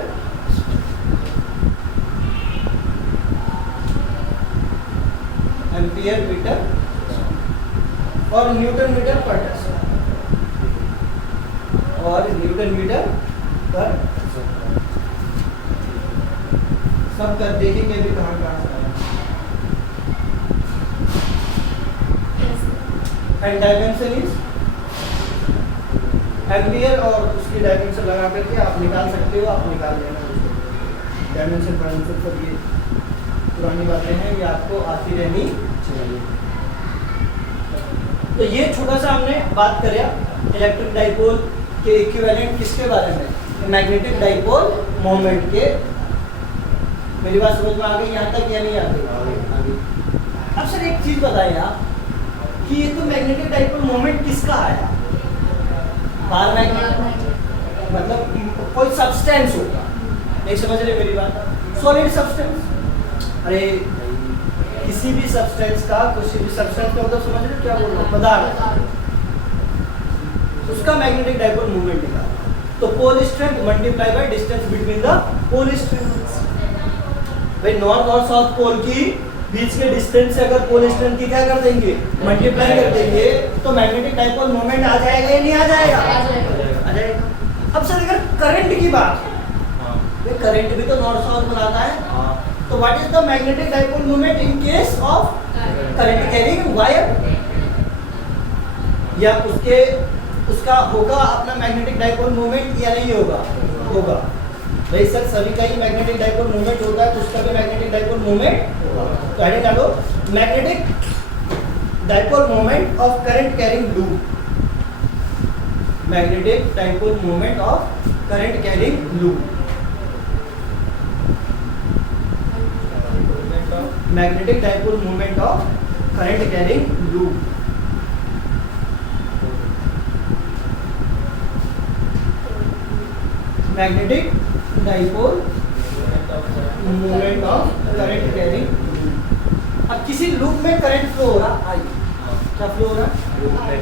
ampere metre और न्यूटन मीटर पर और न्यूटन मीटर पर सब कर देखेंगे अभी कहाँ कहाँ से आया। एंड डायमेंशन इज एम्पियर और उसकी डायमेंशन लगा करके आप निकाल सकते हो, आप निकाल लेना। डायमेंशन पर सब ये पुरानी बातें हैं, ये आपको आती रहनी चाहिए। तो ये छोटा सा हमने बात करें इलेक्ट्रिक डाइपोल के इक्विवेलेंट किसके बारे में? मैग्नेटिक डाइपोल मोमेंट के। मेरी बात समझ में आ गई यहाँ तक या नहीं आ गई? अब सर एक चीज बताइए आप कि ये तो मैग्नेटिक डाइपोल मोमेंट किसका आया? बार मैग्नेट, मतलब कोई सब्सटेंस होगा, नहीं समझ रहे मेरी बात? सॉलिड सब्सटेंस, अरे किसी भी सब्सटेंस का, किसी भी सब्सटेंस का मतलब समझ रहे हो क्या बोल रहा हूँ? पदार्थ, उसका मैग्नेटिक डाइपोल मूवमेंट निकाला तो pole strength multiply by distance between the pole strength. भाई नॉर्थ और साउथ पोल की बीच के डिस्टेंस से अगर पोल स्ट्रेंथ की क्या कर देंगे? मल्टीप्लाई कर देंगे, तो मैग्नेटिक डाइपोल मोमेंट आ जाएगा या नहीं आ जाएगा? आ जाएगा। अब सर अगर करंट की बात, करंट भी तो नॉर्थ साउथ बनाता है, तो what is the magnetic dipole moment in case of current carrying wire? या उसका होगा अपना मैग्नेटिक डाइपोल मोमेंट या नहीं होगा? होगा। भाई सर सभी का ही मैग्नेटिक डाइपोल मोमेंट होता है, तो उसका भी मैग्नेटिक डाइपोल मोमेंट होगा। तो हेडिंग डालो magnetic dipole moment of current carrying loop. Magnetic dipole moment of current carrying loop. Magnetic dipole moment of current carrying loop. Magnetic dipole moment of current carrying loop. अब किसी loop में current flow हो रहा, आइए क्या flow हो रहा है?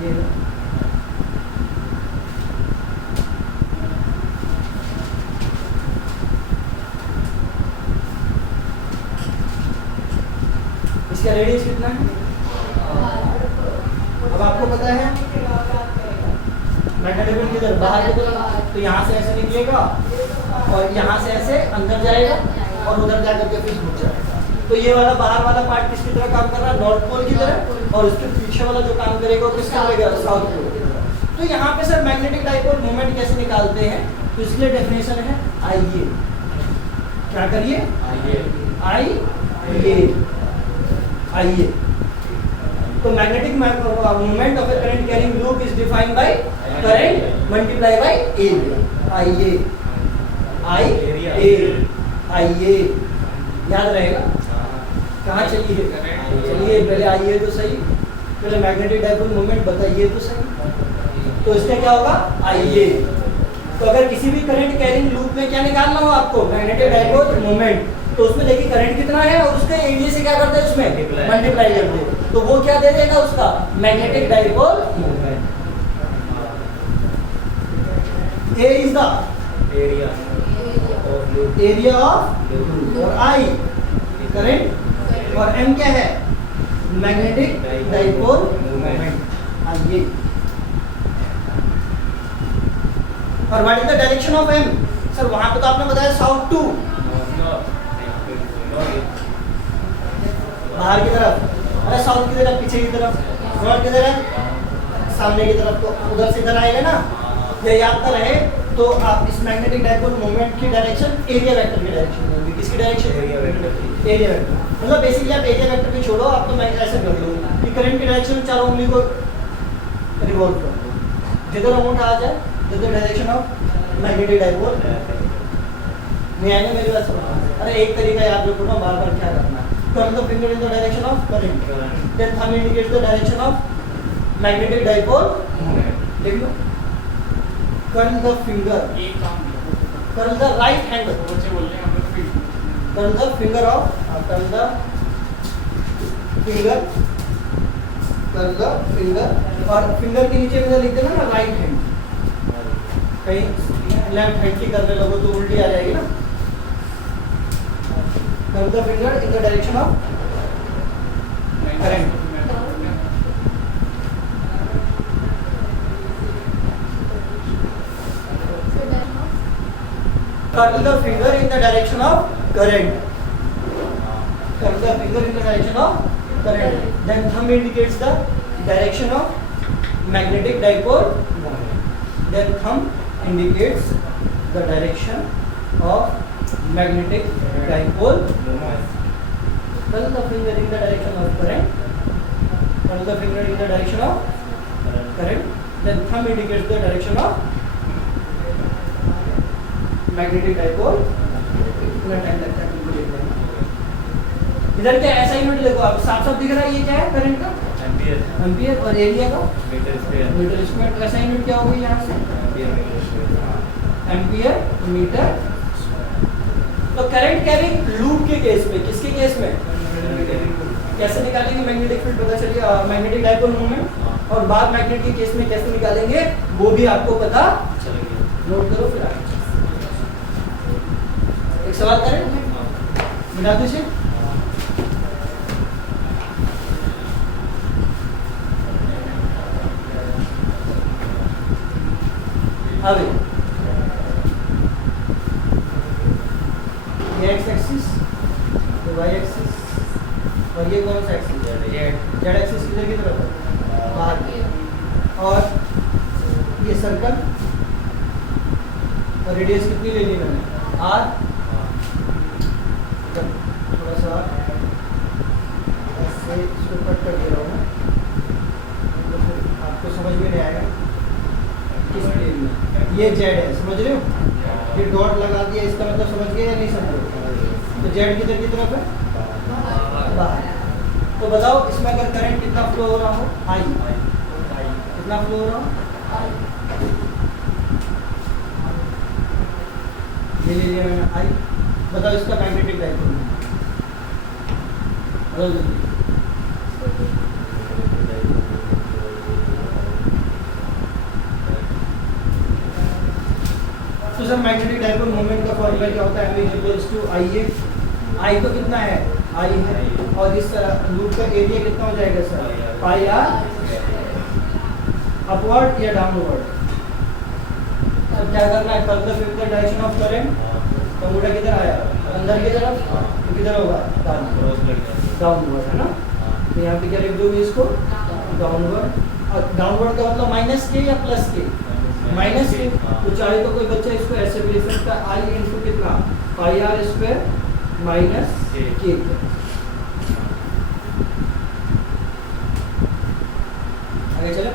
ये इसका रेडियस कितना है? अब आपको पता है मैग्नेटिक किधर बाहर की तरफ, तो यहाँ से ऐसे निकलेगा और यहाँ से ऐसे अंदर जाएगा और उधर जाकर के फिर घूम जाएगा। तो ये वाला बाहर वाला पार्ट किसकी तरह काम कर रहा है? नॉर्थ पोल की तरह, और उसके पीछे वाला जो काम करेगा वो किसका करेगा? साउथ पोल की तरह। तो यहाँ पे सर मैग्नेटिक डाइपोल मोमेंट कैसे निकालते हैं? तो इसलिए डेफिनेशन है आइए, क्या करिए? आइए। तो magnetic moment of A current carrying loop is defined by current multiply by area. आइए याद रहेगा। कहाँ चलिए? चलिए पहले आइए तो सही, पहले मैग्नेटिक डाइपोल मोमेंट बताइए तो सही। तो इसका क्या होगा? आइए। तो अगर किसी भी करंट कैरिंग लूप में क्या निकालना हो आपको? मैग्नेटिक डाइपोल मोमेंट, तो उसमें देखिए करंट कितना है और उसके एरिया से क्या करते हैं? उसमें मल्टीप्लाई करते हैं, तो वो क्या दे देगा? उसका magnetic dipole moment. A is the area of, और I करंट, और M क्या है? Magnetic dipole moment. आइए, और what is the direction of M? Sir वहां पे तो आपने बताया साउथ टू, बाहर की तरफ। अरे साउथ की तरफ, पीछे की तरफ। नॉर्थ की तरफ, सामने की तरफ। तो उधर से इधर आएगा ना, ये याद ना रहे तो आप इस मैग्नेटिक डाइपोल मोमेंट की डायरेक्शन एरिया वेक्टर की डायरेक्शन में होगी। किसकी डायरेक्शन? Area vector. मतलब बेसिकली आप एरिया वेक्टर भी छोड़ो, आप तो मैं ऐसे कर लो कि करंट की डायरेक्शन में चारों उंगली को रिवॉल्व कर दो, जिधर अंगूठा आ जाए the direction of magnetic dipole. नहीं आएगा मेरी बात सुनो। अरे एक तरीका याद रखो ना, बार बार क्या करना है। Curl the finger in the direction of current, then thumb indicates the direction of magnetic dipole. देख लो, curl the finger, curl the right hand, curl the finger of, curl the finger, curl the finger, और finger के नीचे में लिख देना ना right hand. कहीं लेफ्ट हैंड की करने लगो तो उल्टी आ जाएगी ना। Curl the finger in the direction of current. Curl the finger in the direction of current. Curl the finger in the direction of current. Then thumb indicates the direction of magnetic dipole. Then thumb indicates the direction of magnetic dipole. Curl the finger in the direction of current. Curl the finger in the direction of current. Then thumb indicates the direction of magnetic dipole. इतना time लगता है तुमको देखने में। इधर क्या assignment देखो, आप साफ साफ दिख रहा है ये क्या है करंट का एम्पियर, एम्पियर, और एरिया का metre square, metre square. Assignment क्या होगी यहाँ से एम्पियर मीटर। तो करंट कैरिंग लूप के केस में, किसके केस में, कैसे निकालेंगे मैग्नेटिक फील्ड पता चलिए, मैग्नेटिक डाइपोल मूवमेंट, और बार मैग्नेट के केस में कैसे निकालेंगे वो भी आपको पता चलेगा। नोट करो फिर आगे एक सवाल करें, मिटा दीजिए। अभी ये एक्स एक्सिस, ये वाई एक्सिस, और ये कौन सा एक्सिस, जेड एक्सिस किधर की तरफ है, बाहर की, और ये सर्कल, और रेडियस कितनी लेनी मैंने, आर। थोड़ा सा ऐसे इसको कट कर दे रहा हूँ मैं, तो फिर आपको समझ में नहीं आएगा किस प्लेन में। ये जेड है, समझ रहे हो, ये डॉट लगा दिया, इसका मतलब समझ गए या नहीं समझे। तो जेड किधर की तरफ है, बाहर। तो बताओ इसमें अगर करंट कितना फ्लो हो रहा हो, आई, कितना फ्लो हो रहा हो, ये ले लिया मैंने आई। बताओ इसका मैग्नेटिक डाइपोल तो सर मैग्नेटिक डाइपोल मोमेंट का फॉर्मूला क्या होता है, m = आई तो कितना है, आई है, और इस लूप का एरिया कितना हो जाएगा सर, पाई आर। अपवर्ड या डाउनवर्ड, अब क्या करना है, curl the finger direction of current. तो अंगूठा किधर आया, अंदर की तरफ, तो किधर होगा, डाउनवर्ड, है ना। तो यहाँ पे क्या लिख दोगे इसको, डाउनवर्ड। और डाउनवर्ड का मतलब माइनस के या प्लस के, माइनस के। तो चाहे तो कोई बच्चा इसको ऐसे भी लिख सकता है, आई इनटू कितना, पाई आर स्क्वायर माइनस के। आगे चले,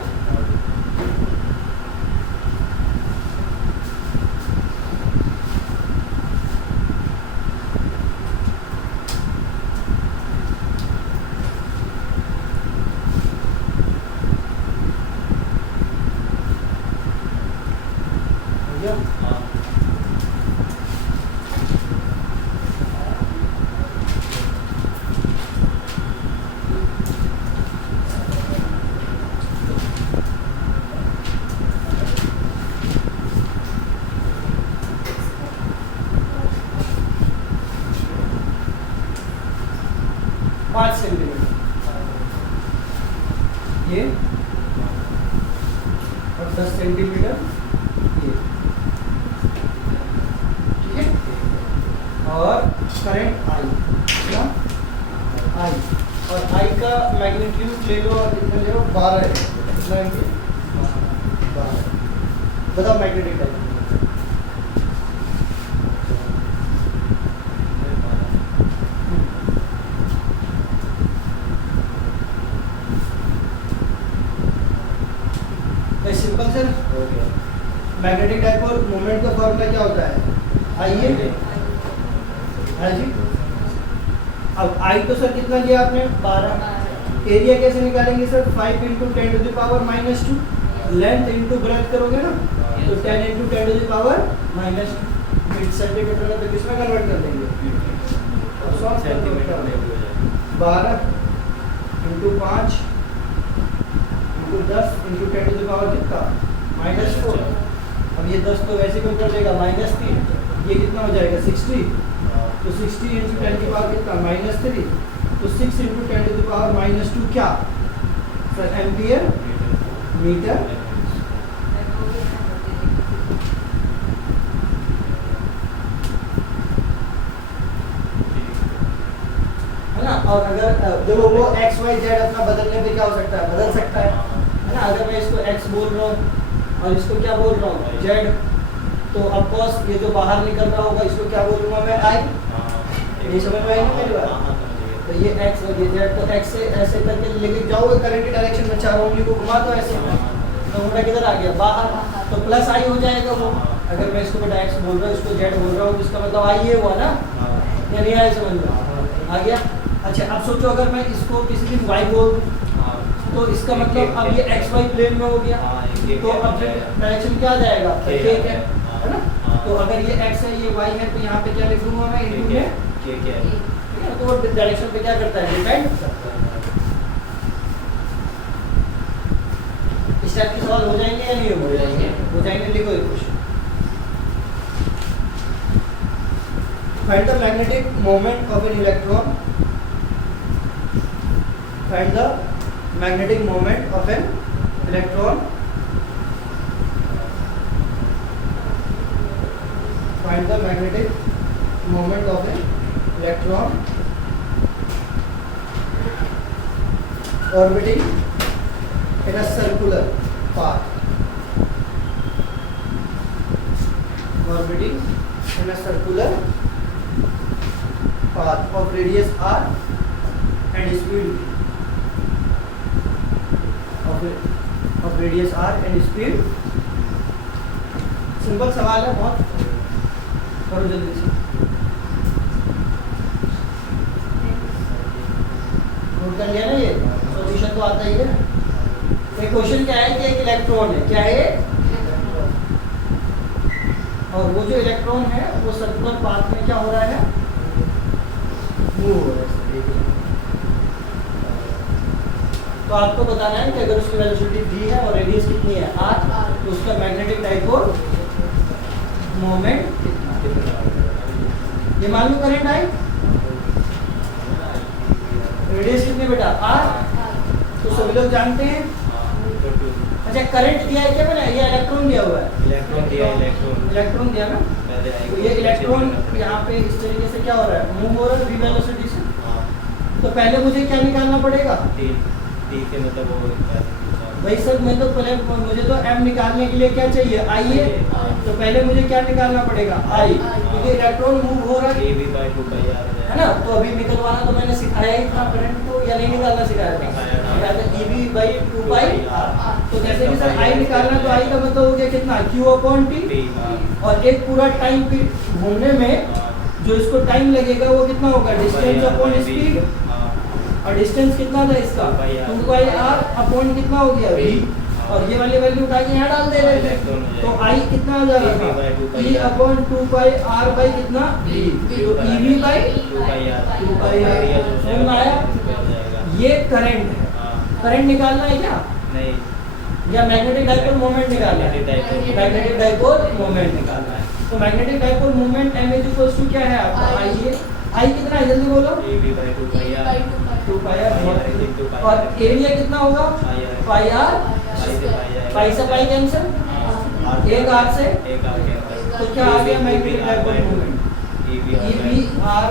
ये और 10 सेंटीमीटर ये, ठीक है। और करंट आई, कितना आई, और आई का मैग्नीट्यूड ले लो, और कितना ले लो, 12 है, कितना है, 12। बताओ magnetic dipole, simple sir. Dipole moment का फॉर्मूला क्या होता है? आइए हाँ जी, अब आई तो सर कितना लिया आपने? 12। एरिया कैसे निकालेंगे sir? 5 into 10 to the power -2। Length into breadth करोगे ना, तो 10 into 10 to the power -2। Mid centimetre में तो किसमें कन्वर्ट कर देंगे? 12 into 5 into 10 into 10 to the power कितना? -4। अब ये 10 तो वैसे कोई कर लेगा, -3। ये कितना हो जाएगा? 60। तो 60 इंटू 10 की पावर कितना? -3। तो 6 इंटू 10 टू द पावर -2 क्या सर? Ampere metre. है ना? और अगर देखो वो x y z अपना बदलने पे क्या हो सकता है? बदल सकता है ना? अगर मैं इसको x बोल रहा हूँ और इसको क्या बोल रहा हूँ? z, तो ऑफकोर्स ये जो बाहर निकल रहा होगा इसको क्या बोलूँगा मैं? I। ये समझ में आएगी मेरी बात? तो ये x और ये z, तो x से ऐसे करके लेके जाओगे करंट की डायरेक्शन में, चारों उंगली को घुमा दो ऐसे, तो मुंडा किधर आ गया? बाहर। तो प्लस आई हो जाएगा वो। अगर मैं इसको बेटा x बोल रहा हूँ, इसको z बोल रहा हूँ, तो इसका मतलब आई ये हुआ ना? या नहीं आया समझ में? आ गया? अच्छा अब सोचो अगर मैं इसको किसी दिन y बोल दूं, तो इसका मतलब अब ये x y प्लेन में हो गया, तो अब डायरेक्शन क्या आ जाएगा? है ना? तो अगर ये x है ये y है, तो यहाँ पे क्या लिखूंगा मैं? इनटू में ठीक है, तो डायरेक्शन पे क्या करता है? डिपेंड करता है। इस टाइप के सवाल हो जाएंगे या नहीं हो जाएंगे? हो जाएंगे। लिखो ये question. Find the magnetic moment of an electron. Find the magnetic moment of an electron. Find the magnetic moment of an electron orbiting in a circular path. Orbiting in a circular path of radius r and speed of radius r and speed. Simple सवाल है बहुत, करो जल्दी से। Note कर लिया ना? ये सॉल्यूशन तो आता ही है। तो क्वेश्चन क्या है कि एक इलेक्ट्रॉन है, क्या है? और वो जो इलेक्ट्रॉन है वो सर्कुलर पाथ में क्या हो रहा है? मूव हो रहा है। तो आपको बताना है कि अगर उसकी वेलोसिटी v है और रेडियस कितनी है? r, तो उसका मैग्नेटिक डाइपोल मोमेंट कितना? ये मान लो करंट आई, रेडियस कितनी बेटा? r, तो सभी लोग जानते हैं। अच्छा करंट दिया है क्या मैंने? ये इलेक्ट्रॉन दिया हुआ है। इलेक्ट्रॉन दिया ना? तो ये इलेक्ट्रॉन यहाँ पे इस तरीके से क्या हो रहा है? मूव हो रहा है v वेलोसिटी से। तो पहले मुझे क्या निकालना पड़ेगा? भाई सर मैं तो पहले मुझे तो m निकालने के लिए क्या चाहिए? आइए, तो पहले मुझे क्या निकालना पड़ेगा? I, क्योंकि इलेक्ट्रॉन मूव हो रहा है ना? तो अभी निकलवाना तो मैंने सिखाया ही था करंट को, या नहीं निकालना सिखाया था? EV/2πr। तो जैसे कि सर I निकालना, तो I का मतलब हो गया कितना? Q/T। और एक पूरा टाइम घूमने में जो इसको टाइम लगेगा वो कितना होगा? Distance upon speed. और डिस्टेंस कितना था इसका? 2πr अपॉन कितना हो गया? v। और ये वाली वैल्यू उठा के यहाँ डाल दे रहे थे, तो I कितना आ जा रहा था? E/2πr बाई कितना? v। तो EV/2πr। समझ में आया? ये करंट है। करंट निकालना है क्या? नहीं, या मैग्नेटिक डाइपोल मोमेंट निकालना है? मैग्नेटिक डाइपोल मोमेंट निकालना है। तो मैग्नेटिक डाइपोल मोमेंट m = क्या है आपका? I कितना है? जल्दी बोलो। 2πr। और एरिया कितना होगा? πr। पाई से पाई कैंसिल, एक r से, तो क्या आ गया? Magnetic dipole moment EV/r/।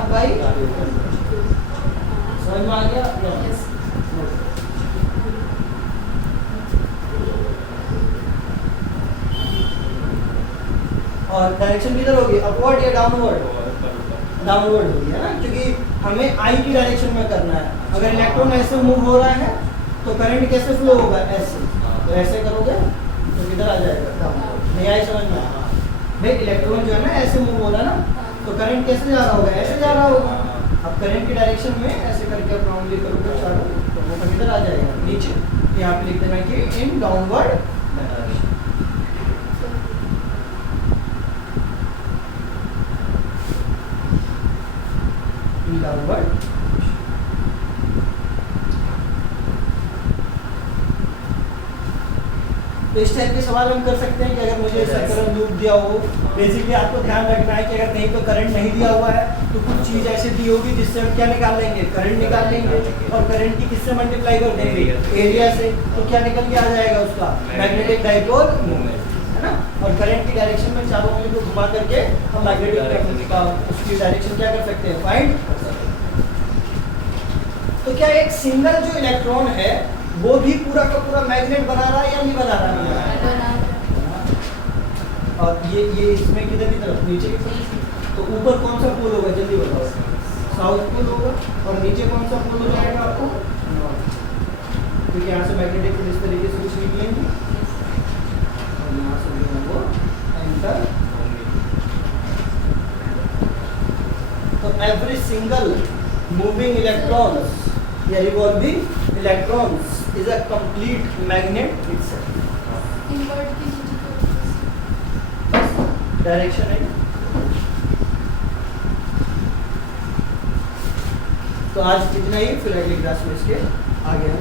समझ में आ गया? और डायरेक्शन किधर होगी? अपवर्ड या डाउनवर्ड? डाउनवर्ड होगी, है ना? क्योंकि हमें I की डायरेक्शन में करना है। अगर इलेक्ट्रॉन ऐसे मूव हो रहा है तो करंट कैसे फ्लो होगा? ऐसे। तो ऐसे करोगे तो किधर आ जाएगा? डाउनवर्ड। नहीं आई समझ में? भाई इलेक्ट्रॉन जो है ना ऐसे मूव हो रहा है ना, तो करंट कैसे जा रहा होगा, ऐसे जा रहा होगा। अब करंट की डायरेक्शन में ऐसे करके आप राउंडली करोगे चारों, तो वो किधर आ जाएगा, नीचे। यहाँ पे लिख देना कि in downward direction. In downward. तो इस टाइप के सवाल हम कर सकते हैं कि अगर मुझे सर्कुलर लूप दिया हो, बेसिकली आपको ध्यान रखना है कि अगर कहीं पर करंट नहीं दिया हुआ है तो कुछ चीज ऐसी दी होगी जिससे हम क्या निकाल लेंगे, करंट निकाल लेंगे, और करंट की किससे मल्टीप्लाई कर देंगे, एरिया से। तो क्या निकल के आ जाएगा उसका, मैग्नेटिक डाइपोल मोमेंट, है ना। और करंट की डायरेक्शन में चारों उंगली को घुमा करके हम मैग्नेटिक का उसकी डायरेक्शन क्या कर सकते हैं, फाइंड कर सकते हैं। तो क्या एक सिंगल जो इलेक्ट्रॉन है वो भी पूरा का पूरा मैग्नेट बना रहा है या नहीं बना रहा है? और ये इसमें किधर की तरफ, नीचे की तरफ। तो ऊपर कौन सा पोल होगा, जल्दी बताओ, साउथ पोल होगा। और नीचे कौन सा पोल हो जाएगा आपको, नॉर्थ। क्योंकि यहाँ से मैग्नेटिक फील्ड इस तरीके से कुछ निकलेंगे और यहाँ से जो है वो एंटर। तो एवरी सिंगल मूविंग इलेक्ट्रॉन्स या revolving electrons is a complete magnet itself. Direction है। तो आज इतना ही, फिर अगली क्लास में इसके आगे हम